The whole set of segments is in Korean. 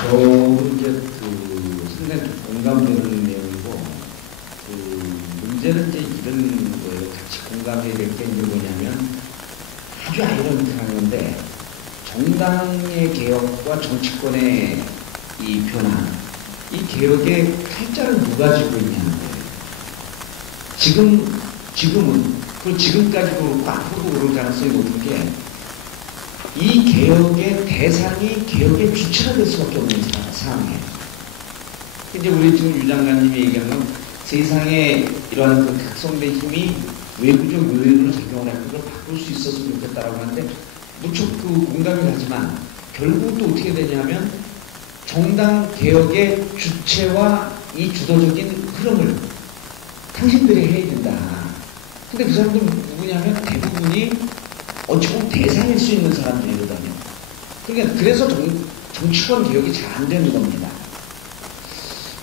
저는 이제 상당히 공감되는 내용이고, 문제는 이제 이런 거예요. 같이 공감해야 될 게 이제 뭐냐면, 아주 아이러니컬한 건데, 정당의 개혁과 정치권의 이 변화, 이 개혁의 칼자를 누가 쥐고 있냐는 거예요. 지금은, 그리고 지금까지도 그렇고 앞으로도 그럴 가능성이 높은 게, 이 개혁의 대상이 개혁의 주체가 될 수밖에 없는 상황이에요. 이제 우리 지금 유 장관님이 얘기한 건 세상에 이러한 그 각성된 힘이 외부적 요인으로 작용을 하는 걸 바꿀 수 있었으면 좋겠다라고 하는데 무척 공감이 가지만 결국 또 어떻게 되냐면 정당 개혁의 주체와 이 주도적인 흐름을 당신들이 해야 된다. 근데 그 사람들은 누구냐면 대부분이 어찌 보면 대상일 수 있는 사람들이거든요. 그러니까 그래서 정치권 개혁이 잘 안 되는 겁니다.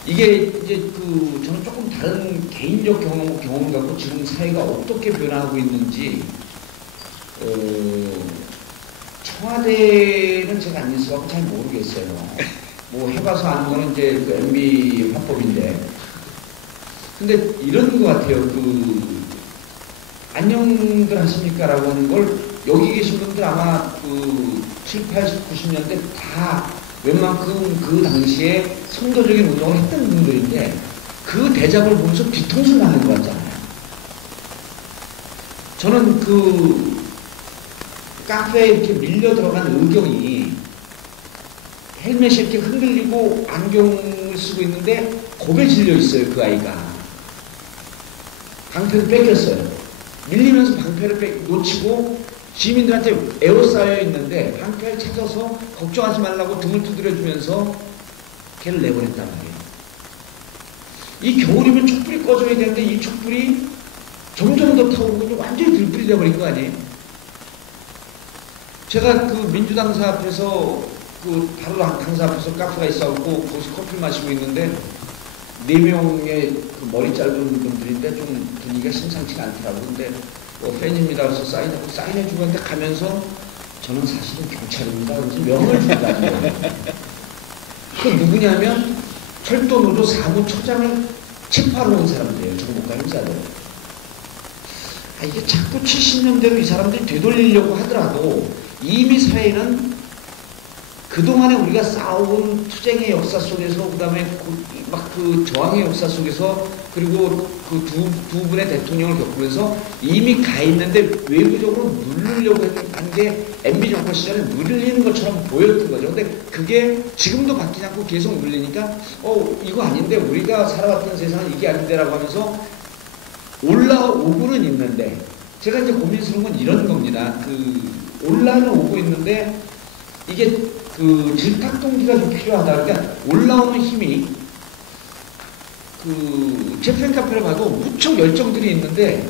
이게 이제 저는 조금 다른 개인적 경험 갖고 지금 사회가 어떻게 변화하고 있는지, 청와대는 제가 안 있어서 잘 모르겠어요. 뭐 해봐서 아는 거는 이제 MB 화법인데. 근데 이런 것 같아요. 안녕들 하십니까? 라고 하는 걸 여기 계신 분들 아마 7, 80, 90년대 다 웬만큼 그 당시에 선도적인 운동을 했던 분들인데 그 대작을 보면서 뒤통수 나는 것 같잖아요. 저는 카페에 이렇게 밀려 들어간 의경이 헬멧이 이렇게 흔들리고 안경을 쓰고 있는데 겁에 질려 있어요, 그 아이가. 방패를 뺏겼어요. 밀리면서 방패를 놓치고 시민들한테 에워싸여 있는데 방패를 찾아서 걱정하지 말라고 등을 두드려주면서 걔를 내보냈단 말이에요. 이 겨울이면 촛불이 꺼져야 되는데 이 촛불이 점점 더 타오르고 완전히 들불이 돼버린 거 아니에요? 제가 민주당사 앞에서 바로 당사 앞에서 카페가 있어갖고 거기서 커피를 마시고 있는데 4명의 머리 짧은 분들인데 좀 분위기가 심상치가 않더라고요. 근데 팬입니다. 그래서 사인해주고 했는데 가면서 저는 사실은 경찰입니다. 그래서 명을 준다는 그 누구냐면 철도노조 사무처장을 체포하러 온 사람들이에요. 정보과 형사들. 이게 자꾸 70년대로 이 사람들이 되돌리려고 하더라도 이미 사회는 그동안에 우리가 싸워온 투쟁의 역사 속에서, 그 다음에 저항의 역사 속에서, 그리고 두 분의 대통령을 겪으면서 이미 가 있는데 외부적으로 누르려고 한 게 MB 정권 시절에 누르리는 것처럼 보였던 거죠. 근데 그게 지금도 바뀌지 않고 계속 눌리니까, 이거 아닌데, 우리가 살아왔던 세상은 이게 아닌데라고 하면서 올라오고는 있는데, 제가 이제 고민스러운 건 이런 겁니다. 올라는 오고 있는데, 이게 질탁동기가 좀 필요하다. 그러니까 올라오는 힘이 재팬 카페를 가도 무척 열정들이 있는데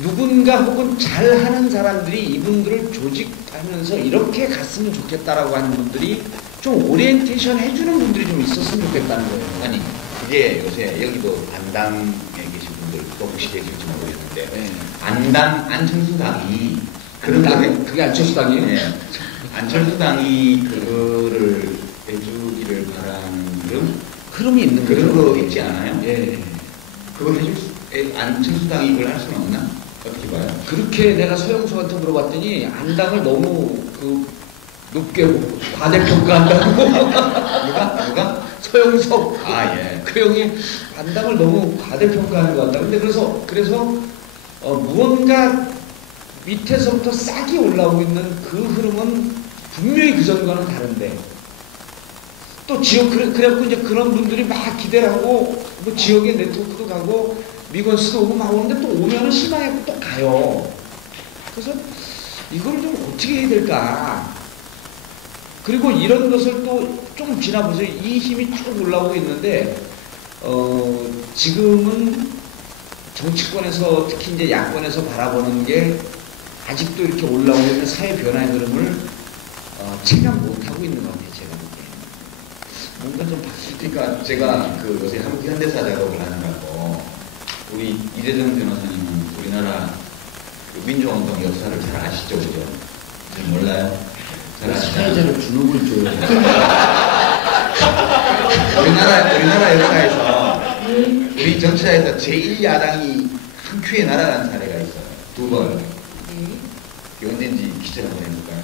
누군가 혹은 잘하는 사람들이 이분들을 조직하면서 이렇게 갔으면 좋겠다라고 하는 분들이 좀 오리엔테이션 해주는 분들이 좀 있었으면 좋겠다는 거예요. 아니 그게 요새 여기도 안당에 계신 분들 또 혹시 계실지 모르겠는데 네. 안철수당이 그게 안철수당이에요? 네. 안철수당이 그거를 해주기를 바라는 흐름이 있는 그런 거 있지 않아요? 예. 그걸 안철수당이 이걸 할 수는 없나? 어떻게 봐요? 그렇게 내가 서영석한테 물어봤더니 안당을 너무 높게 과대평가한다고. 누가? 서영석. 예. 그 형이 안당을 너무 과대평가하는 것 같다. 근데 그래서 무언가 밑에서부터 싹이 올라오고 있는 그 흐름은 분명히 그전과는 다른데 또 그래갖고 이제 그런 분들이 막 기대를 하고 뭐 지역의 네트워크도 가고 미건수도 오고 막 오는데 또 오면은 실망하고 또 가요. 그래서 이걸 좀 어떻게 해야 될까? 그리고 이런 것을 또 좀 지나보세요. 이 힘이 쭉 올라오고 있는데 지금은 정치권에서 특히 이제 야권에서 바라보는 게 아직도 이렇게 올라오고 있는 사회 변화의 흐름을 체감 못하고 있는 것 같아요. 제가 보기에는. 뭔가 좀 그러니까 제가 요새 한국 현대사 작업을 하느라고 우리 이대정 변호사님은 우리나라 민주운동 역사를 잘 아시죠? 그죠? 잘 몰라요? 잘 아시죠? 사회자를 주눅을 줘요. 우리나라 역사에서 우리 정치사에서 제1야당이 한 큐에 날아간 사례가 있어요. 2번. 이게 언제인지 기재를 한번 해볼까요?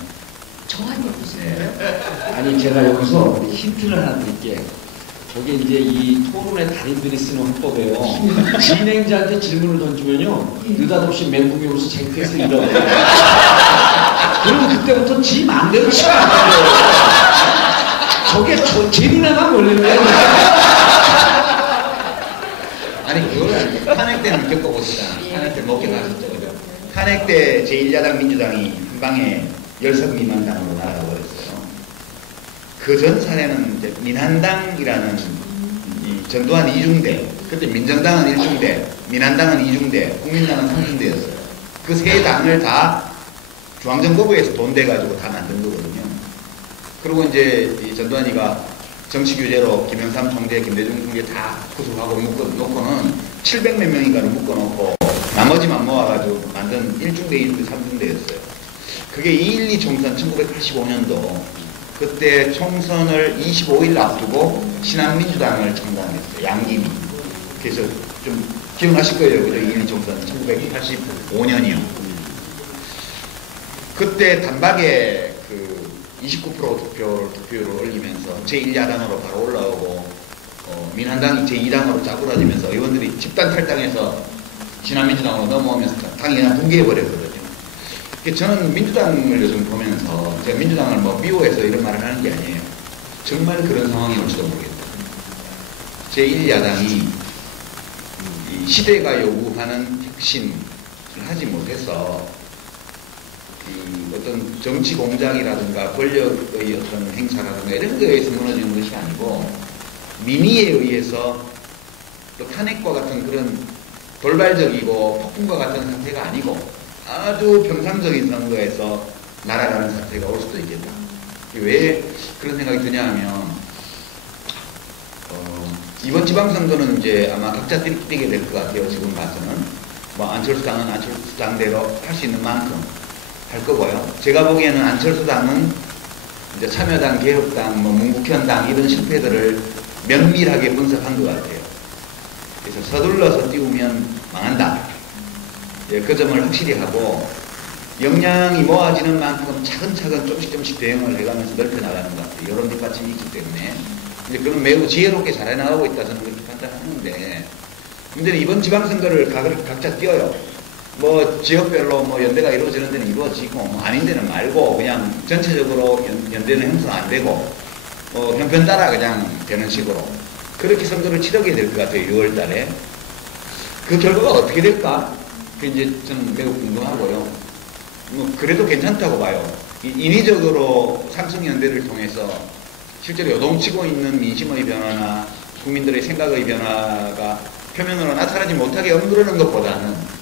저한테 보세요. 아니 제가 여기서 힌트를 하나 드릴게요. 저게 이제 이 토론의 달인들이 쓰는 화법이에요. 진행자한테 질문을 던지면요 느닷없이 멘붕이 오면서 창피해서 이러요. 그러면 그때부터 지 마음대로 치면 안 돼요. 저게 재미나만 걸리는 거예요. 아니 그걸 아니고 탄핵 때는 겪어보시잖아. 탄핵 때 못 겪어봤었죠. 그죠? 탄핵 때 제1야당 민주당이 한 방에 10석 미만 당으로 날아가 버렸어요. 그 전 사례는 이제 민한당이라는 이 전두환 이중대, 그때 민정당은 1중대, 민한당은 2중대, 국민당은 3중대였어요. 그 세 당을 다 중앙정보부에서 돈 대가지고 다 만든 거거든요. 그리고 이제 이 전두환이가 정치규제로 김영삼 총재, 김대중 총재 다 구속하고 묶어놓고는 700몇 명인가를 묶어놓고 나머지만 모아가지고 만든 1중대, 2중대, 3중대였어요. 그게 2.12 총선 1985년도 그때 총선을 25일 앞두고 신한민주당을 창당했어요. 양김이. 그래서 좀 기억나실 거예요. 그죠? 2.12 총선 1985년이요. 그때 단박에 그 29% 득표를 올리면서 제1야당으로 바로 올라오고 민한당이 제2당으로 짜부라지면서 의원들이 집단 탈당해서 신한민주당으로 넘어오면서 당이 그냥 붕괴해버렸거든요. 저는 민주당을 요즘 보면서 제가 민주당을 뭐 미워해서 이런 말을 하는 게 아니에요. 정말 그런 상황이 올지도 모르겠다. 제1야당이 시대가 요구하는 혁신을 하지 못해서 이 어떤 정치 공작이라든가 권력의 어떤 행사라든가 이런 거에 의해서 무너지는 것이 아니고 민의에 의해서 또 탄핵과 같은 그런 돌발적이고 폭풍과 같은 상태가 아니고 아주 평상적인 선거에서 날아가는 사태가 올 수도 있겠다. 왜 그런 생각이 드냐 하면 이번 지방선거는 이제 아마 각자 뛰게 될 것 같아요. 지금 봐서는 뭐 안철수당은 안철수당대로 할 수 있는 만큼 할 거고요. 제가 보기에는 안철수당은 이제 참여당, 개혁당, 뭐 문국현당 이런 실패들을 면밀하게 분석한 것 같아요. 그래서 서둘러서 띄우면 망한다. 예, 그 점을 확실히 하고 역량이 모아지는 만큼 차근차근 조금씩 대응을 해가면서 넓혀나가는 것 같아요. 이런 뒷받침이 있기 때문에. 근데 그건 매우 지혜롭게 잘 해나가고 있다 저는 그렇게 판단하는데 문제는 이번 지방선거를 각자 띄어요. 뭐 지역별로 뭐 연대가 이루어지는 데는 이루어지고 뭐 아닌 데는 말고 그냥 전체적으로 연대는 형성 안 되고 형편 따라 그냥 되는 식으로 그렇게 선거를 치르게 될 것 같아요. 6월 달에. 그 결과가 어떻게 될까? 그 이제 저는 매우 궁금하고요. 뭐 그래도 괜찮다고 봐요. 인위적으로 상승연대를 통해서 실제로 요동치고 있는 민심의 변화나 국민들의 생각의 변화가 표면으로 나타나지 못하게 엉그르는 것보다는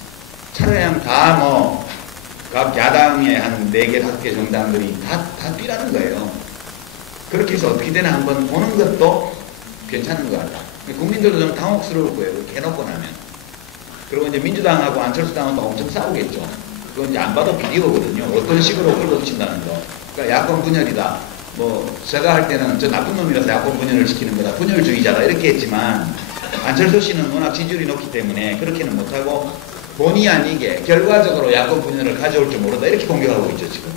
차라리 다 뭐 각 야당의 한 4개, 5개 정당들이 다 뛰라는 거예요. 그렇게 해서 어떻게 되나 한번 보는 것도 괜찮은 것 같다. 국민들도 좀 당혹스러울 거예요. 그렇게 해놓고 나면. 그리고 이제 민주당하고 안철수당은 엄청 싸우겠죠. 그건 이제 안 봐도 비디오거든요. 어떤 식으로 끌고 붙인다는 거. 그러니까 야권 분열이다. 뭐 제가 할 때는 저 나쁜 놈이라서 야권 분열을 시키는 거다. 분열주의자다. 이렇게 했지만 안철수 씨는 워낙 지지율이 높기 때문에 그렇게는 못하고 본의 아니게 결과적으로 야권 분열을 가져올 줄 모른다. 이렇게 공격하고 있죠 지금.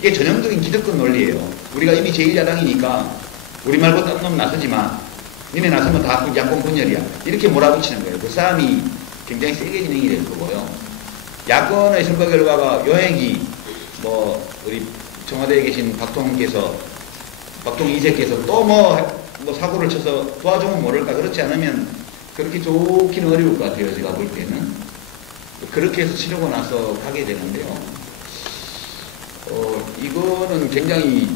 이게 전형적인 기득권 논리예요. 우리가 이미 제1야당이니까 우리 말고 딴 놈 나서지만 니네 나서면 다 야권 분열이야. 이렇게 몰아붙이는 거예요. 그 싸움이 굉장히 세게 진행이 될 거고요. 야권의 선거 결과가 여행이 뭐 우리 청와대에 계신 박통 이재께서 또 뭐 사고를 쳐서 도와주면 모를까. 그렇지 않으면 그렇게 좋기는 어려울 것 같아요. 제가 볼 때는. 그렇게 해서 치르고 나서 가게 되는데요. 이거는 굉장히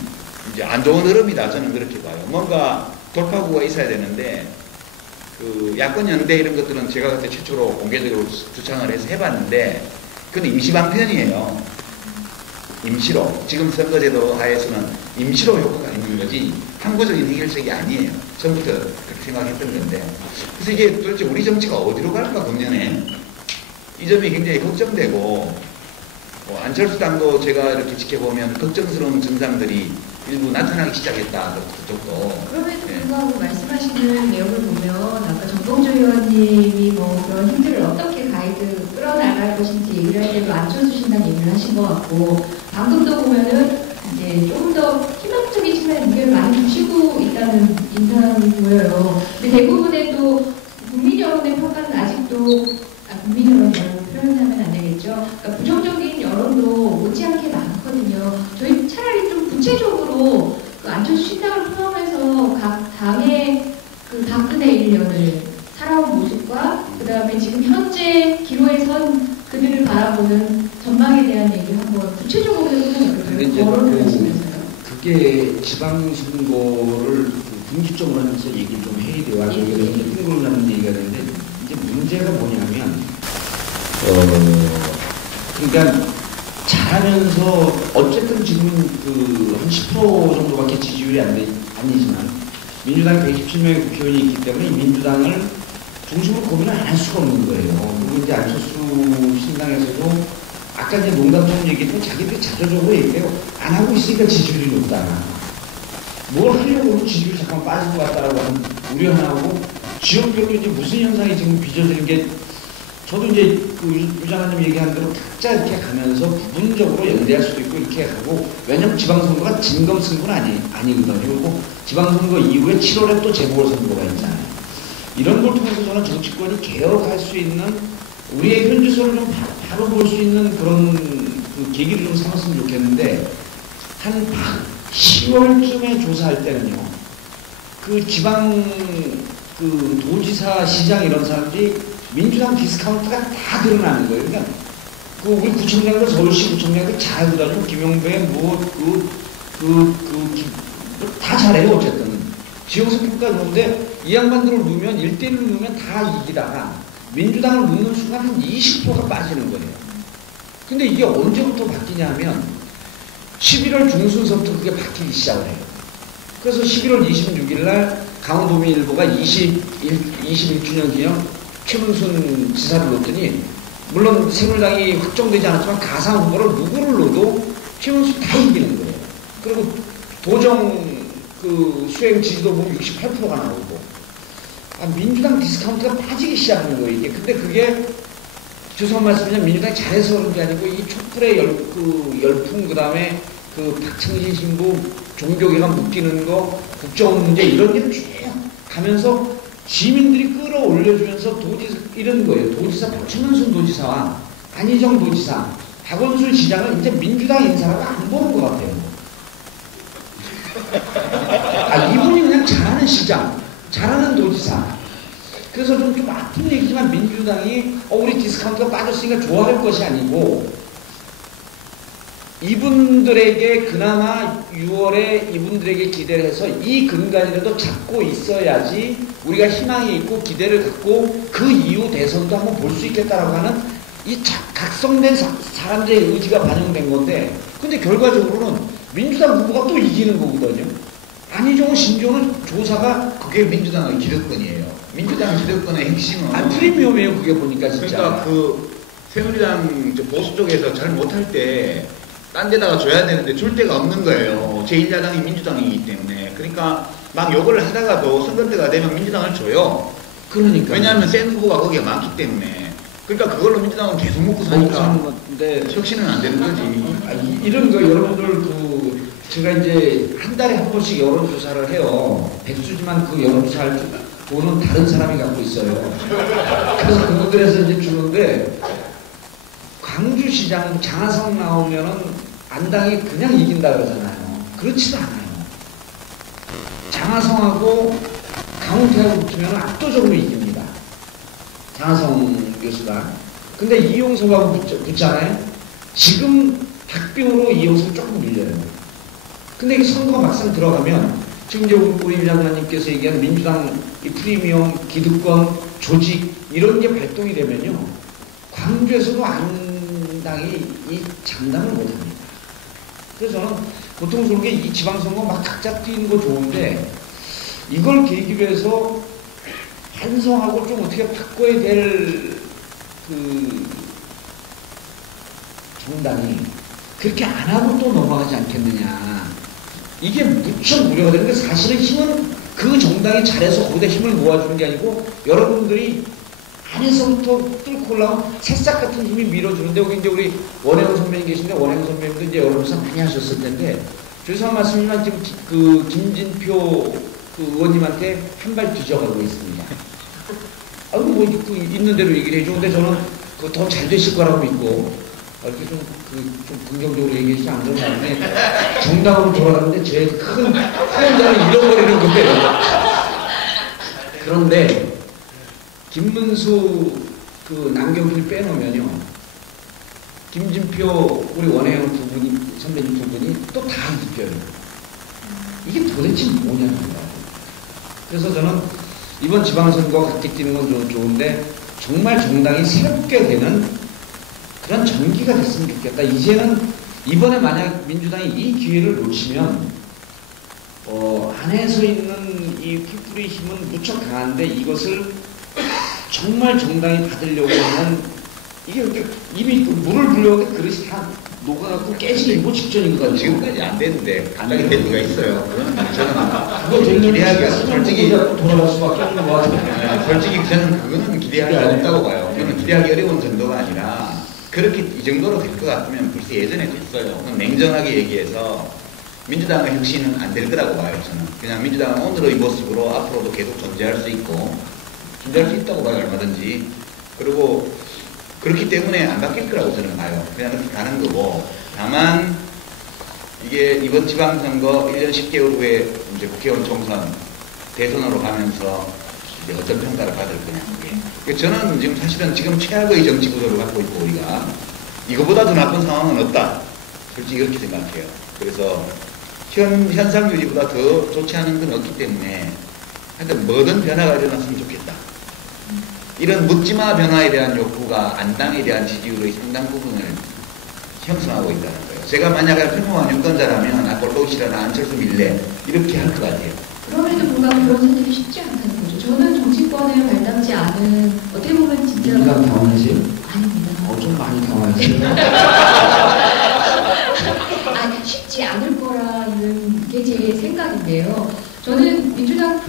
이제 안 좋은 흐름이다. 저는 그렇게 봐요. 뭔가 돌파구가 있어야 되는데 그 야권 연대 이런 것들은 제가 그때 최초로 공개적으로 주창을 해서 해봤는데 그건 임시방편이에요. 임시로. 지금 선거제도 하에서는 임시로 효과가 있는 거지 항구적인 해결책이 아니에요. 처음부터 그렇게 생각했던 건데. 그래서 이게 도대체 우리 정치가 어디로 갈까 금년에 이 점이 굉장히 걱정되고 안철수당도 제가 이렇게 지켜보면 걱정스러운 증상들이 일부 나타나기 시작했다. 그쪽도. 그럼에도 네. 불구하고 말씀하시는 내용을 보면 아까 정봉주 의원님이 뭐 그런 힘들을 어떻게 가이드 끌어나갈 것인지 얘기를 할 때도 안철수 신당 얘기를 하신 것 같고 방금도 보면은 이제 조금 더 희망적이지만 무게를 많이 두시고 있다는 인상이 보여요. 근데 대부분의 또 국민 여론의 평가는 아직도 국민 여론이라고 표현하면 안 되겠죠. 그러니까 부정적인 여론도 못지않게 많거든요. 저희 차라리 좀 구체적으로 그 안철수 신당을 포함해서 각 당의 그 박근혜 1년을 살아온 모습과 그 다음에 지금 현재 기로에 선 그들을 바라보는 전망에 대한 얘기를 한번 구체적으로 해보는 거론을 하시면서요. 그게 지방선거를 분기점으로 하면서 얘기를 좀 해야 돼요. 아주 뜬구름 나는 얘기가 되는데 이제 문제가 뭐냐면 그러니까 잘하면서 어쨌든 지금 그 한 10% 정도밖에 지지율이 아니지만 민주당이 127명의 국회의원이 있기 때문에 민주당을 중심으로 고민을 안 할 수가 없는 거예요. 그리고 이제 안철수 신당에서도 아까 이제 농담처럼 얘기했던 자기들이 자조적으로 얘기해요. 안 하고 있으니까 지지율이 높다. 뭘 하려고 하면 지지율이 잠깐 빠질 것 같다라고 하는 우려 하나 하고 지역별로 이제 무슨 현상이 지금 빚어지는 게 저도 이제 그 유장관님 얘기한 대로 각자 이렇게 가면서 부분적으로 연대할 수도 있고 이렇게 하고 왜냐면 지방선거가 진검승부는 아니거든요. 그리고 지방선거 이후에 7월에 또 재보궐선거가 있잖아요. 이런 걸 통해서 저는 정치권이 개혁할 수 있는 우리의 현주소를 좀 바로 볼 수 있는 그런 그 계기를 좀 삼았으면 좋겠는데 한 10월쯤에 조사할 때는요. 그 지방 그 도지사 시장 이런 사람들이 민주당 디스카운트가 다 드러나는 거예요. 그러니까 그 우리 구청장들 서울시 구청장들 잘 알고 김용배 다 잘해요. 어쨌든 지역에서 평가 좋은데 이 양반들을 누면 1대1로 누면 다 이기다가 민주당을 누는 순간 한 20%가 빠지는 거예요. 근데 이게 언제부터 바뀌냐면 11월 중순서부터 그게 바뀌기 시작을 해요. 그래서 11월 26일 날 강원도민일보가 21주년 기념 최문순 지사를 넣었더니 물론 새누리당이 확정되지 않았지만 가상 후보를 누구를 넣어도 최문순 다 이기는 거예요. 그리고 도정 그 수행 지지도 보면 68%가 나오고 민주당 디스카운트가 빠지기 시작하는 거예요. 이게 근데 그게 죄송한 말씀이지만 민주당이 잘해서 그런 게 아니고 이 촛불의 열풍 그다음에 그 박창진 신부 종교개혁 묶이는 거 국정 문제 이런 일을 쭉 가면서 시민들이 끌어올려주면서 이런 거예요. 도지사 최문순 도지사와 안희정 도지사, 박원순 시장은 이제 민주당 인사라고 안 보는 것 같아요. 이분이 그냥 잘하는 시장, 잘하는 도지사. 그래서 좀 아픈 얘기지만 민주당이 우리 디스카운트가 빠졌으니까 좋아할 것이 아니고 이분들에게 그나마 6월에 이분들에게 기대를 해서 이 근간이라도 잡고 있어야지 우리가 희망이 있고 기대를 갖고 그 이후 대선도 한번 볼 수 있겠다라고 하는 이 각성된 사람들의 의지가 반영된 건데 근데 결과적으로는 민주당 후보가 또 이기는 거거든요. 안희정 신조는 조사가 그게 민주당의 기득권이에요. 민주당 기득권의 핵심은 프리미엄이에요. 그게 보니까 진짜. 그러니까 그 새누리당 보수 쪽에서 잘 못할 때 딴 데다가 줘야 되는데 줄 데가 없는 거예요. 제1야당이 민주당이기 때문에. 그러니까 막 요거를 하다가도 선거 때가 되면 민주당을 줘요. 그러니까. 왜냐하면 센 후보가 거기에 많기 때문에. 그러니까 그걸로 민주당은 계속 먹고 사니까 근데 혁신은 안 되는 거지. 이런 거 여러분들 제가 이제 한 달에 한 번씩 여론조사를 해요. 백수지만 그 여론조사를 돈은 다른 사람이 갖고 있어요. 그래서 그분들에서 이제 주는데 광주시장 장하성 나오면은 안당이 그냥 이긴다 그러잖아요. 그렇지도 않아요. 장하성하고 강훈태하고 붙으면 압도적으로 이깁니다. 장하성 교수가. 근데 이용석하고 붙잖아요. 지금 박빙으로 이용석 조금 밀려요. 근데 이 선거가 막상 들어가면 지금 이제 우리 위원장님께서 얘기한 민주당 이 프리미엄, 기득권, 조직 이런 게 발동이 되면요. 광주에서도 안당이 이 장담을 못합니다. 그래서 저는 고통스러운 게 이 지방선거 막 각자 뛰는 거 좋은데 이걸 계기로 해서 반성하고 좀 어떻게 바꿔야 될 그 정당이 그렇게 안 하고 또 넘어가지 않겠느냐. 이게 무척 우려가 되는 게 사실은 힘은 그 정당이 잘해서 거기다 힘을 모아주는 게 아니고 여러분들이 안에서부터 뚫고 올라온 새싹 같은 힘이 밀어주는데 여기 이제 우리 원혜영 선배님 계신데 원혜영 선배님도 이제 여론조사 많이 하셨을 텐데 죄송한 말씀이지만 지금 그 김진표 그 의원님한테 한 발 뒤져가고 있습니다. 아이고 뭐 그 있는 대로 얘기를 해주는데 저는 그 더 잘 되실 거라고 믿고 이렇게 좀 긍정적으로 얘기해서 안 되는 바람에 정당으로 돌아가는데 제일 큰 후원자를 잃어버리는 거예요. 그런데 김문수 그 남경필 빼놓으면요. 김진표 우리 원혜영 두 분이 선배님 두 분이 또 다 이겨요. 이게 도대체 뭐냐는 거예요. 그래서 저는 이번 지방선거 각기 뛰는 건 좋은데 정말 정당이 새롭게 되는 그런 전기가 됐으면 좋겠다. 이제는 이번에 만약 민주당이 이 기회를 놓치면 안에서 있는 이 풀뿌리 힘은 무척 강한데 이것을 정말 정당이 받으려고 하는 이게 이렇게 입이 물을 불려오는데 그릇이 다 녹아갖고 깨지기 일보 직전인 것 같아요. 지금까지 안 되는데 갑자기 될 리가 있어요. 저는 그거 되려면 기대하기가 솔직히 돌아갈 수밖에 없는 것 같아요. 솔직히 저는 그거는 기대하기가 없다고 봐요. 저는 기대하기 어려운 정도가 아니라 그렇게 이 정도로 될 것 같으면 벌써 예전에 됐어요. 냉정하게 얘기해서 민주당의 혁신은 안 될 거라고 봐요. 저는 그냥 민주당은 오늘의 모습으로 앞으로도 계속 존재할 수 있고 존재할 수 있다고 봐요. 얼마든지. 그리고 그렇기 때문에 안 바뀔 거라고 저는 봐요. 그냥 그렇게 가는 거고 다만 이게 이번 지방선거 1년 10개월 후에 이제 국회의원 총선 대선으로 가면서 이제 어떤 평가를 받을 거냐. 저는 지금 사실은 지금 최악의 정치 구도를 갖고 있고 우리가 이거보다 더 나쁜 상황은 없다. 솔직히 그렇게 생각해요. 그래서 현상 유지보다 더 좋지 않은 건 없기 때문에 하여튼 뭐든 변화가 일어났으면 좋겠다. 이런 묻지마 변화에 대한 욕구가 안당에 대한 지지율의 상당 부분을 형성하고 있다는 거예요. 제가 만약에 평범한 유권자라면 골목시라나 안철수 밀래 이렇게 할 것 같아요. 그럼에도 불구하고 그런 선택이 쉽지 않다는 거죠. 저는 정치권에 발담지 않은 어떻게 보면 진짜 민주당 당원이세요? 아닙니다. 좀 많이 당황했어요. 아니 쉽지 않을 거라는 게 제 생각인데요. 저는 민주당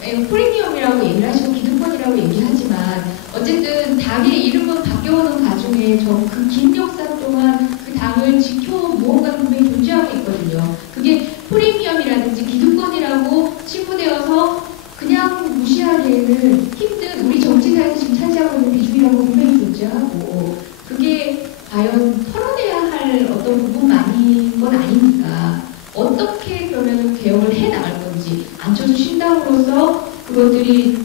프리미엄이라고 얘기를 하시고 기득권이라고 얘기하지만 어쨌든 당의 이름은 바뀌어오는 과정에 저 그 긴 역사 동안 그 당을 지켜온 무언가 분명히 존재하고 있거든요. 그게 프리미엄이라든지 기득권이라고 치부되어서 그냥 무시하기에는 힘든 우리 정치사에서 지금 차지하고 있는 비중이라고 분명히 존재하고 그게 과연 털어내야 할 어떤 부분만인 건 아닙니까? 어떻게 그러면 개혁을 해 나갈 건지 안철수 신당으로서 그것들이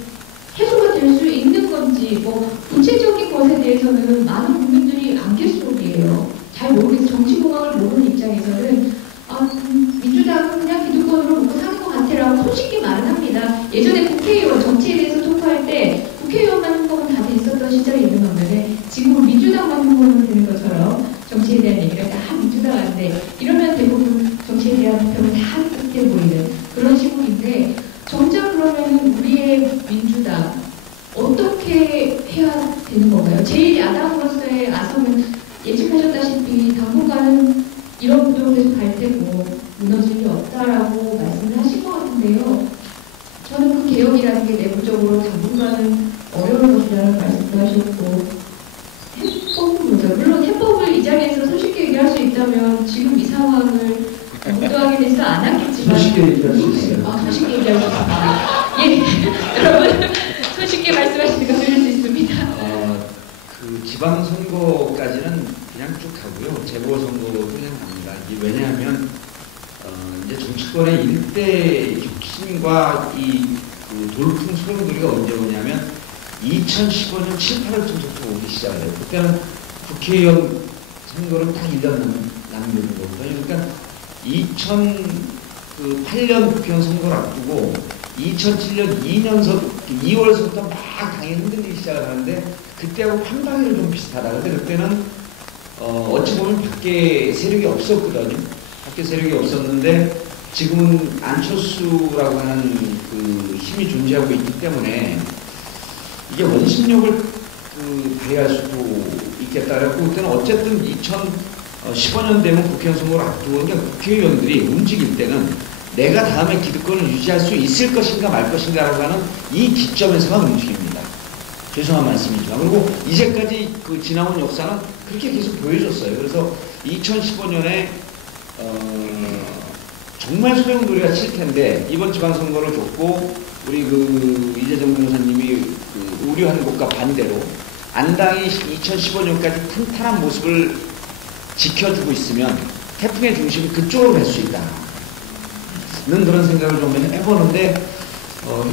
해소가 될 수 있는 건지 뭐 구체적인 것에 대해서는 많은 국민들이 안갯 속이에요. 잘 모르겠어요. 정치 공학을 모르는 입장에서는 민주당은 그냥 기득권으로 먹고 사는 것 같아라고 손쉽게 말은 합니다. 예전에 국회의원 정치에 대해서 토크할 때 국회의원만 흠법은 다들 있었던 시절이 있는 반면에 지금은 민주당만 흠법은 되는 것처럼 정치에 대한 얘기가 다 민주당한테 이러면 대부분 정치에 대한 비평을 다 끝에 보이는 그런 시국인데 정작 그러면 우리의 민주당 어떻게 해야 되는 건가요? 제일 야당으로서의 아성은 예측하셨다시피 당분간은 이런 구조로 계속 갈 테고 무너질 리 없다라고 말씀을 하신 것 같은데요. 저는 그 개혁이라는 게 내부적으로 당분간은 어려울 것이라는 말씀도 하셨고 해법은 물론 해법을 이 자리에서 손쉽게 얘기할 수 있다면 지금 이 상황을 목도하게 되지 않았겠지만 손쉽게 얘기할 수 있어요. 손쉽게 얘기할 수 있습니다. 예, 여러분 손쉽게 말씀하시니까 들을 수 있습니다. 그 지방선거까지는 그냥 쭉 가고요. 재보궐선거도 그냥 갑니다. 이게 왜냐하면 이제 정치권의 일대 혁신과 그 돌풍 소용돌이가 언제 오냐면 2015년 7, 8월쯤부터 오기 시작해요. 그때는 국회의원 선거를 딱 1년 남겨둔 거거든요. 그러니까 2008년 국회의원 선거를 앞두고 2007년 2월서부터 막 당이 흔들리기 시작을 하는데 그때하고 판단이 좀 비슷하다. 근데 그때는 어찌 보면 밖에 세력이 없었거든요. 밖에 세력이 없었는데 지금은 안철수라고 하는 그 힘이 존재하고 있기 때문에 이게 원심력을 발휘할 수도 있겠다. 그래서 그때는 어쨌든 15년 되면 국회의원 선거를 앞두고 그러니까 국회의원들이 움직일 때는 내가 다음에 기득권을 유지할 수 있을 것인가 말 것인가라고 하는 이 기점에서만 움직입니다. 죄송한 말씀이지만. 그리고 이제까지 그 지나온 역사는 그렇게 계속 보여줬어요. 그래서 2015년에 정말 소용돌이가 칠 텐데 이번 지방선거를 줬고 우리 그 이재정 변호사님이 그 우려하는 것과 반대로 안당이 2015년까지 튼튼한 모습을 지켜주고 있으면 태풍의 중심이 그쪽으로 갈 수 있다. 는 그런 생각을 좀 해보는데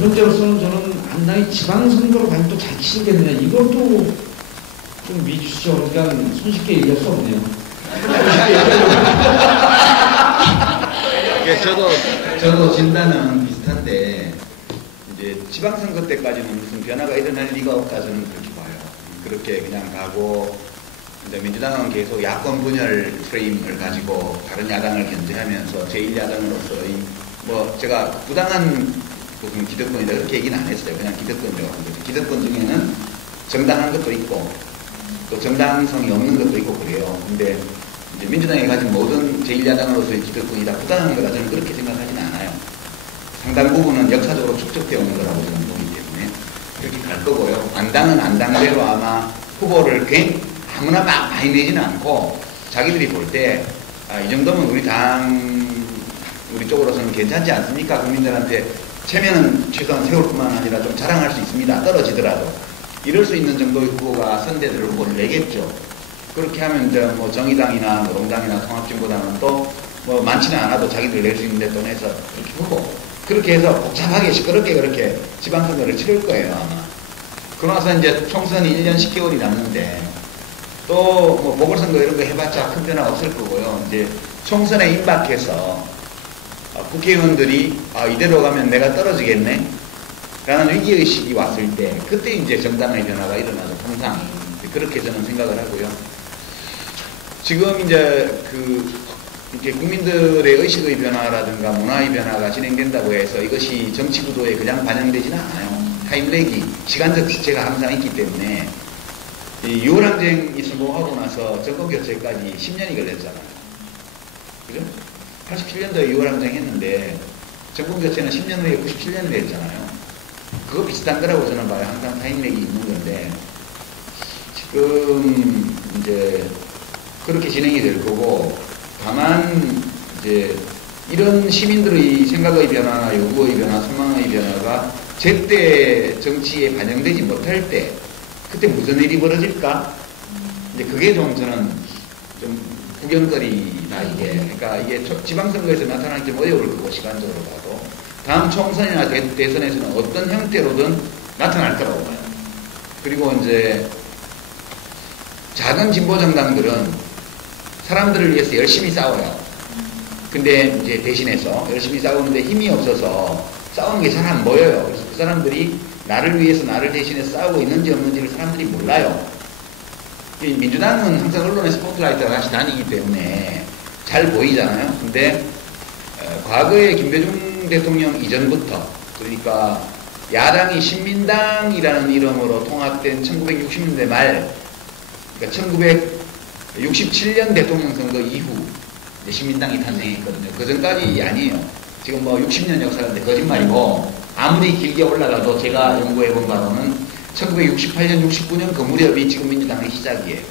현재로서는 저는 안당이 지방선거로 과연 또 잘 치르겠느냐 이것도 좀 미주시죠. 그러니까 손쉽게 얘기할 수 없네요. 저도 진단은 비슷한데 이제 지방선거 때까지는 무슨 변화가 일어날 리가 없다 저는 그렇게 봐요. 그렇게 그냥 가고 이제 민주당은 계속 야권 분열 프레임을 가지고 다른 야당을 견제하면서 제1야당으로서 뭐 제가 부당한 무슨 기득권이다 그렇게 얘기는 안 했어요. 그냥 기득권이라고 한 거죠. 기득권 중에는 정당한 것도 있고 또 정당성이 없는 것도 있고 그래요. 근데 이제 민주당이 가진 모든 제1야당으로서의 기득권이 다 부당한 거다 저는 그렇게 생각하지는 않아요. 상당 부분은 역사적으로 축적되어 오는 거라고 저는 보기 때문에 그렇게 갈 거고요. 안당은 안당대로 아마 후보를 아무나 막 많이 내지는 않고 자기들이 볼 때 이 정도면 우리 쪽으로서는 괜찮지 않습니까? 국민들한테 체면은 최소한 세울 뿐만 아니라 좀 자랑할 수 있습니다. 떨어지더라도 이럴 수 있는 정도의 후보가 선대들 후보를 내겠죠. 그렇게 하면 이제 뭐 정의당이나 노동당이나 통합진보당은 또 뭐 많지는 않아도 자기들 낼 수 있는데 또 내서 이렇게 후보 그렇게 해서 복잡하게 시끄럽게 그렇게 지방선거를 치를 거예요 아마. 그러나서 이제 총선이 1년 10개월이 남는데 또 뭐 보궐선거 이런 거 해봤자 큰 변화 없을 거고요. 이제 총선에 임박해서 국회의원들이 이대로 가면 내가 떨어지겠네 라는 위기의식이 왔을 때 그때 이제 정당의 변화가 일어나죠. 항상 그렇게 저는 생각을 하고요. 지금 이제 이렇게 국민들의 의식의 변화라든가 문화의 변화가 진행된다고 해서 이것이 정치 구도에 그냥 반영되지는 않아요. 타임렉이 시간적 지체가 항상 있기 때문에 이 6월 항쟁이 성공하고 나서 정권교체까지 10년이 걸렸잖아요. 그죠? 87년도에 6월 항쟁 했는데 정권교체는 10년 후에 97년을 했잖아요. 그거 비슷한 거라고 저는 봐요. 항상 타임렉이 있는 건데 지금 이제 그렇게 진행이 될 거고 다만 이제 이런 시민들의 생각의 변화나 요구의 변화, 소망의 변화가 제때 정치에 반영되지 못할 때 그때 무슨 일이 벌어질까? 이제 그게 좀 저는 좀 구경거리다 이게. 그러니까 이게 지방선거에서 나타나기 좀 어려울 거고 시간적으로 봐도 다음 총선이나 대선에서는 어떤 형태로든 나타날 거라고 봐요. 그리고 이제 작은 진보 정당들은 사람들을 위해서 열심히 싸워요. 근데 이제 대신해서 열심히 싸우는데 힘이 없어서 싸우는 게 잘 안 보여요. 그래서 그 사람들이 나를 위해서 나를 대신해서 싸우고 있는지 없는지를 사람들이 몰라요. 민주당은 항상 언론의 스포트라이트가 다시 다니기 때문에 잘 보이잖아요. 근데 과거에 김대중 대통령 이전부터 그러니까 야당이 신민당이라는 이름으로 통합된 1960년대 말 그러니까 1967년 대통령 선거 이후 신민당이 탄생했거든요. 그 전까지 아니에요. 지금 뭐 60년 역사인데 거짓말이고 아무리 길게 올라가도 제가 연구해본 바로는 1968년, 69년 그 무렵이 지금 민주당의 시작이에요.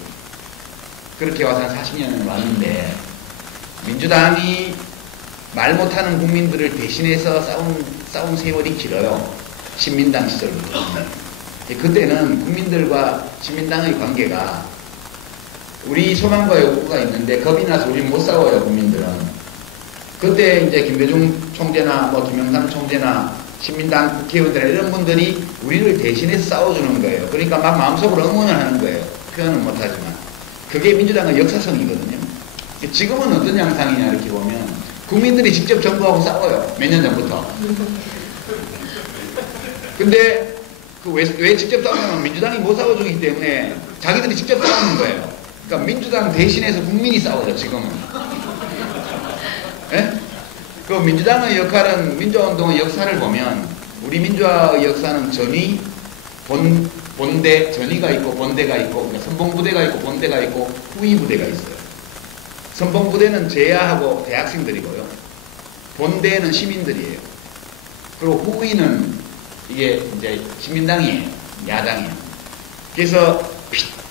그렇게 와서 한 40년을 왔는데 민주당이 말 못하는 국민들을 대신해서 싸운 세월이 길어요. 신민당 시절부터. 그때는 국민들과 신민당의 관계가 우리 소망과 욕구가 있는데 겁이 나서 우리 못 싸워요, 국민들은. 그때 이제 김대중 총재나 뭐 김영삼 총재나 신민당 국회의원들 이런 분들이 우리를 대신해서 싸워주는 거예요. 그러니까 막 마음속으로 응원을 하는 거예요. 표현은 못하지만. 그게 민주당의 역사성이거든요. 지금은 어떤 양상이냐 이렇게 보면 국민들이 직접 정부하고 싸워요. 몇 년 전부터. 근데 왜 직접 싸우냐면 민주당이 못 싸워주기 때문에 자기들이 직접 싸우는 거예요. 그러니까 민주당 대신해서 국민이 싸워요, 지금은. 예? 그 민주당의 역할은 민주화운동의 역사를 보면 우리 민주화의 역사는 전위, 본대, 전위가 있고 본대가 있고 그러니까 선봉부대가 있고 본대가 있고 후위부대가 있어요. 선봉부대는 제야하고 대학생들이고요. 본대는 시민들이에요. 그리고 후위는 이게 이제 시민당이에요. 야당이에요. 그래서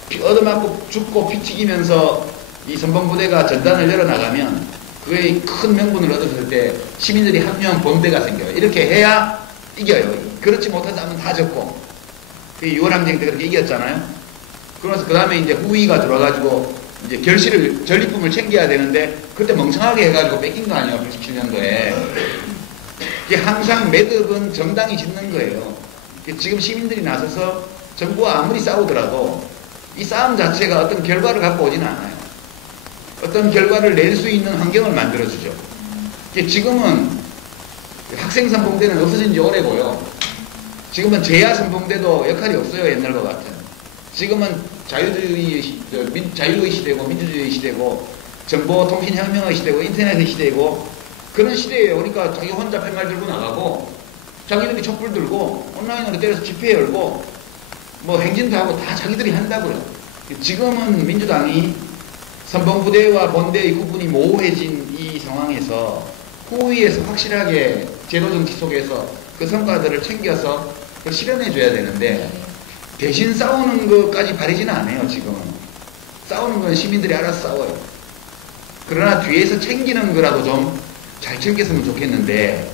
피 얻어맞고 죽고 피 튀기면서 이 선봉부대가 전단을 열어나가면 그의 큰 명분을 얻었을 때 시민들이 합류한 본대가 생겨요. 이렇게 해야 이겨요. 그렇지 못하면 다 졌고. 그 6월 항쟁 때 그렇게 이겼잖아요. 그러면서 그 다음에 이제 후위가 들어와가지고 이제 결실을, 전리품을 챙겨야 되는데 그때 멍청하게 해가지고 뺏긴 거 아니에요. 87년도에. 이게 항상 매듭은 정당이 짓는 거예요. 지금 시민들이 나서서 정부와 아무리 싸우더라도 이 싸움 자체가 어떤 결과를 갖고 오지는 않아요. 어떤 결과를 낼 수 있는 환경을 만들어주죠. 지금은 학생선봉대는 없어진 지 오래고요. 지금은 제야선봉대도 역할이 없어요. 옛날과 같은. 지금은 자유주의 시대고 민주주의 시대고 정보통신혁명의 시대고 인터넷의 시대고 그런 시대예요. 그러니까 자기 혼자 팻말 들고 나가고 자기들이 촛불 들고 온라인으로 때려서 집회 열고 뭐 행진도 하고 다 자기들이 한다고요. 지금은 민주당이 선봉부대와 본대의 구분이 모호해진 이 상황에서 후위에서 확실하게 제도정치 속에서 그 성과들을 챙겨서 그걸 실현해줘야 되는데 대신 싸우는 것까지 바라지는 않아요. 지금은. 싸우는 건 시민들이 알아서 싸워요. 그러나 뒤에서 챙기는 거라도 좀 잘 챙겼으면 좋겠는데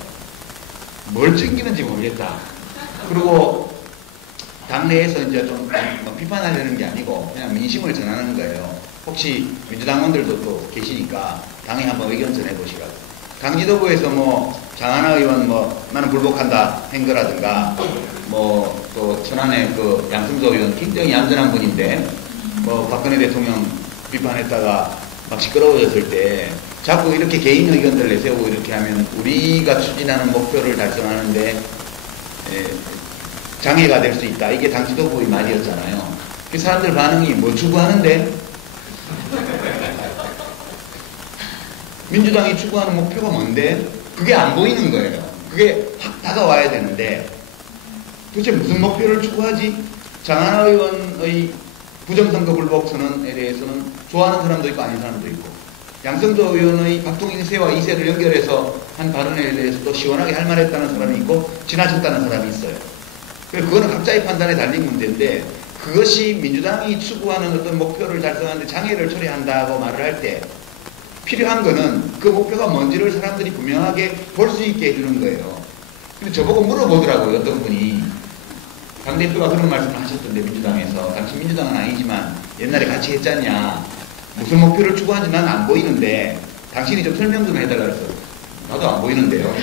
뭘 챙기는지 모르겠다. 그리고 당내에서 이제 좀 비판하려는 게 아니고 그냥 민심을 전하는 거예요. 혹시 민주당원들도 또 계시니까 당에 한번 의견 전해보시라고. 당지도부에서 뭐 장하나 의원 뭐 나는 불복한다 한 거라든가 뭐 또 천안의 그 양승조 의원 굉장히 얌전한 분인데 뭐 박근혜 대통령 비판했다가 막 시끄러워졌을 때 자꾸 이렇게 개인 의견들 내세우고 이렇게 하면 우리가 추진하는 목표를 달성하는데 장애가 될 수 있다. 이게 당지도부의 말이었잖아요. 그 사람들 반응이 뭘 추구하는데? 민주당이 추구하는 목표가 뭔데? 그게 안 보이는 거예요. 그게 확 다가와야 되는데 도대체 무슨 목표를 추구하지? 장하나 의원의 부정선거 불복 선언에 대해서는 좋아하는 사람도 있고 아닌 사람도 있고 양승조 의원의 박통인 세와 2세를 연결해서 한 발언에 대해서 또 시원하게 할 말했다는 사람이 있고 지나쳤다는 사람이 있어요. 그거는 각자의 판단에 달린 문제인데 그것이 민주당이 추구하는 어떤 목표를 달성하는데 장애를 초래한다고 말을 할 때 필요한 거는 그 목표가 뭔지를 사람들이 분명하게 볼 수 있게 해주는 거예요. 근데 저보고 물어보더라고요. 어떤 분이. 당대표가 그런 말씀을 하셨던데 민주당에서 당신 민주당은 아니지만 옛날에 같이 했잖냐. 무슨 목표를 추구하는지 난 안 보이는데 당신이 좀 설명 좀 해달라 그래서 나도 안 보이는데요.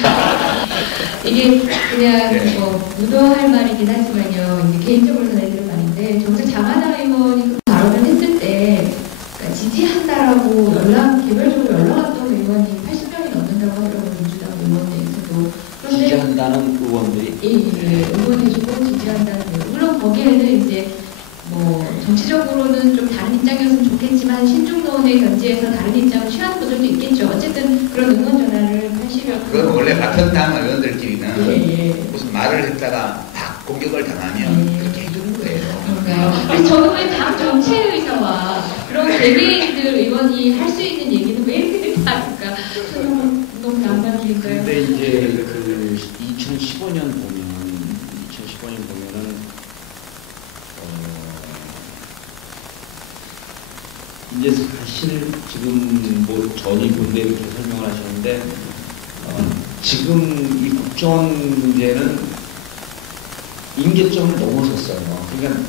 이게 그냥 네. 뭐 무도할 말이긴 하지만요. 이제 개인적으로 전해드릴 말인데 정작 장하나 의원이 그 발언을 했을 때 그러니까 지지한다라고 개별적으로 연락 왔던 의원이 80명이 넘는다고 하더라고요. 민주당 의원들에서도. 그런데 지지한다는 의원들이 예, 응원해주고 지지한다는 의원. 물론 거기에는 이제 뭐 정치적으로는 좀 다른 입장이었으면 좋겠지만 신중론의 견지에서 다른 입장을 취하는 분들도 있겠죠. 어쨌든 그런 응원 전화를 하시려고. 그건 원래 같은 당 의원들끼리는 예. 무슨 말을 했다가 막 공격을 당하면 예. 그렇게 해주는 거예요. 그러니까요. 그래서 저는 왜 당 전체 의사와 그런 개개인들 의원이 할 수 있는 얘기는 왜 이렇게 다를까? 저는 너무 난감하니까요. 근데 이제 그 2015년 보면은 이제 사실 지금 뭐 전이 군대 이렇게 설명을 하셨는데 지금 이 국정원 문제는 임계점을 넘어섰어요. 그러니까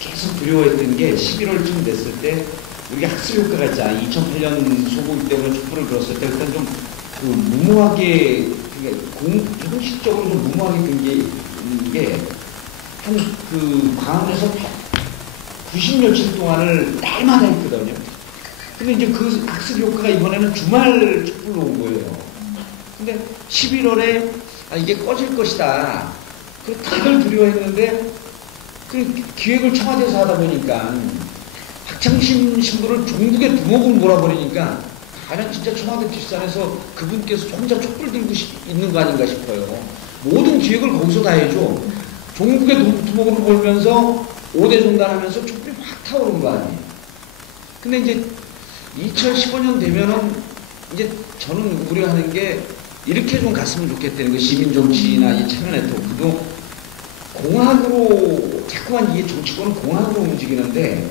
계속 두려워했던 게 11월쯤 됐을 때 우리가 학습 효과가 있잖아요. 2008년 소고기 때문에 촛불을 들었을 때 일단 좀 그 무모하게 공식적으로 좀 무모하게 된 게 한 그 광화문에서 90며칠 동안을 날마다 했거든요. 근데 이제 그 학습 효과가 이번에는 주말 촛불로 온 거예요. 근데 11월에 이게 꺼질 것이다. 그래서 다들 두려워했는데 그 기획을 청와대에서 하다 보니까 학창심 신부를 종북의 두목을 몰아버리니까 과연 진짜 청와대 뒷산에서 그분께서 혼자 촛불 들고 있는 거 아닌가 싶어요. 모든 기획을 거기서 다 해줘. 종북의 두목으로 몰면서 5대 종단하면서 촛불이 확 타오른 거 아니에요. 근데 이제 2015년 되면은 이제 저는 우려하는 게 이렇게 좀 갔으면 좋겠다는 거 시민 정치나 이 참여 네트워크도 공학으로 자꾸만 이 정치권은 공학으로 움직이는데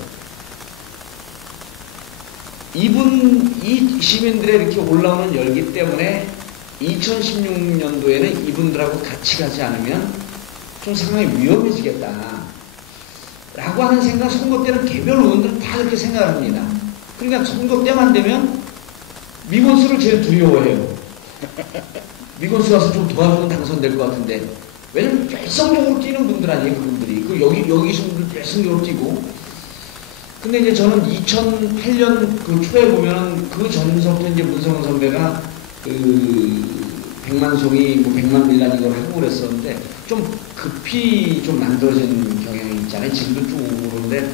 이 시민들의 이렇게 올라오는 열기 때문에 2016년도에는 이분들하고 같이 가지 않으면 좀 상당히 위험해지겠다. 라고 하는 생각, 선거 때는 개별 의원들은 다 그렇게 생각합니다. 그러니까 선거 때만 되면 미건수를 제일 두려워해요. 미건수 가서 좀 도와주면 당선될 것 같은데. 왜냐면 열성적으로 뛰는 분들 아니에요, 그분들이. 여기 계신 분들 열성적으로 뛰고. 근데 이제 저는 2008년 그 초에 보면은 그 전서부터 이제 문성원 선배가 백만송이, 백만 밀란 이걸 하고 그랬었는데 좀 급히 좀 만들어진 경향이 있잖아요. 지금도 쭉 오고 그러는데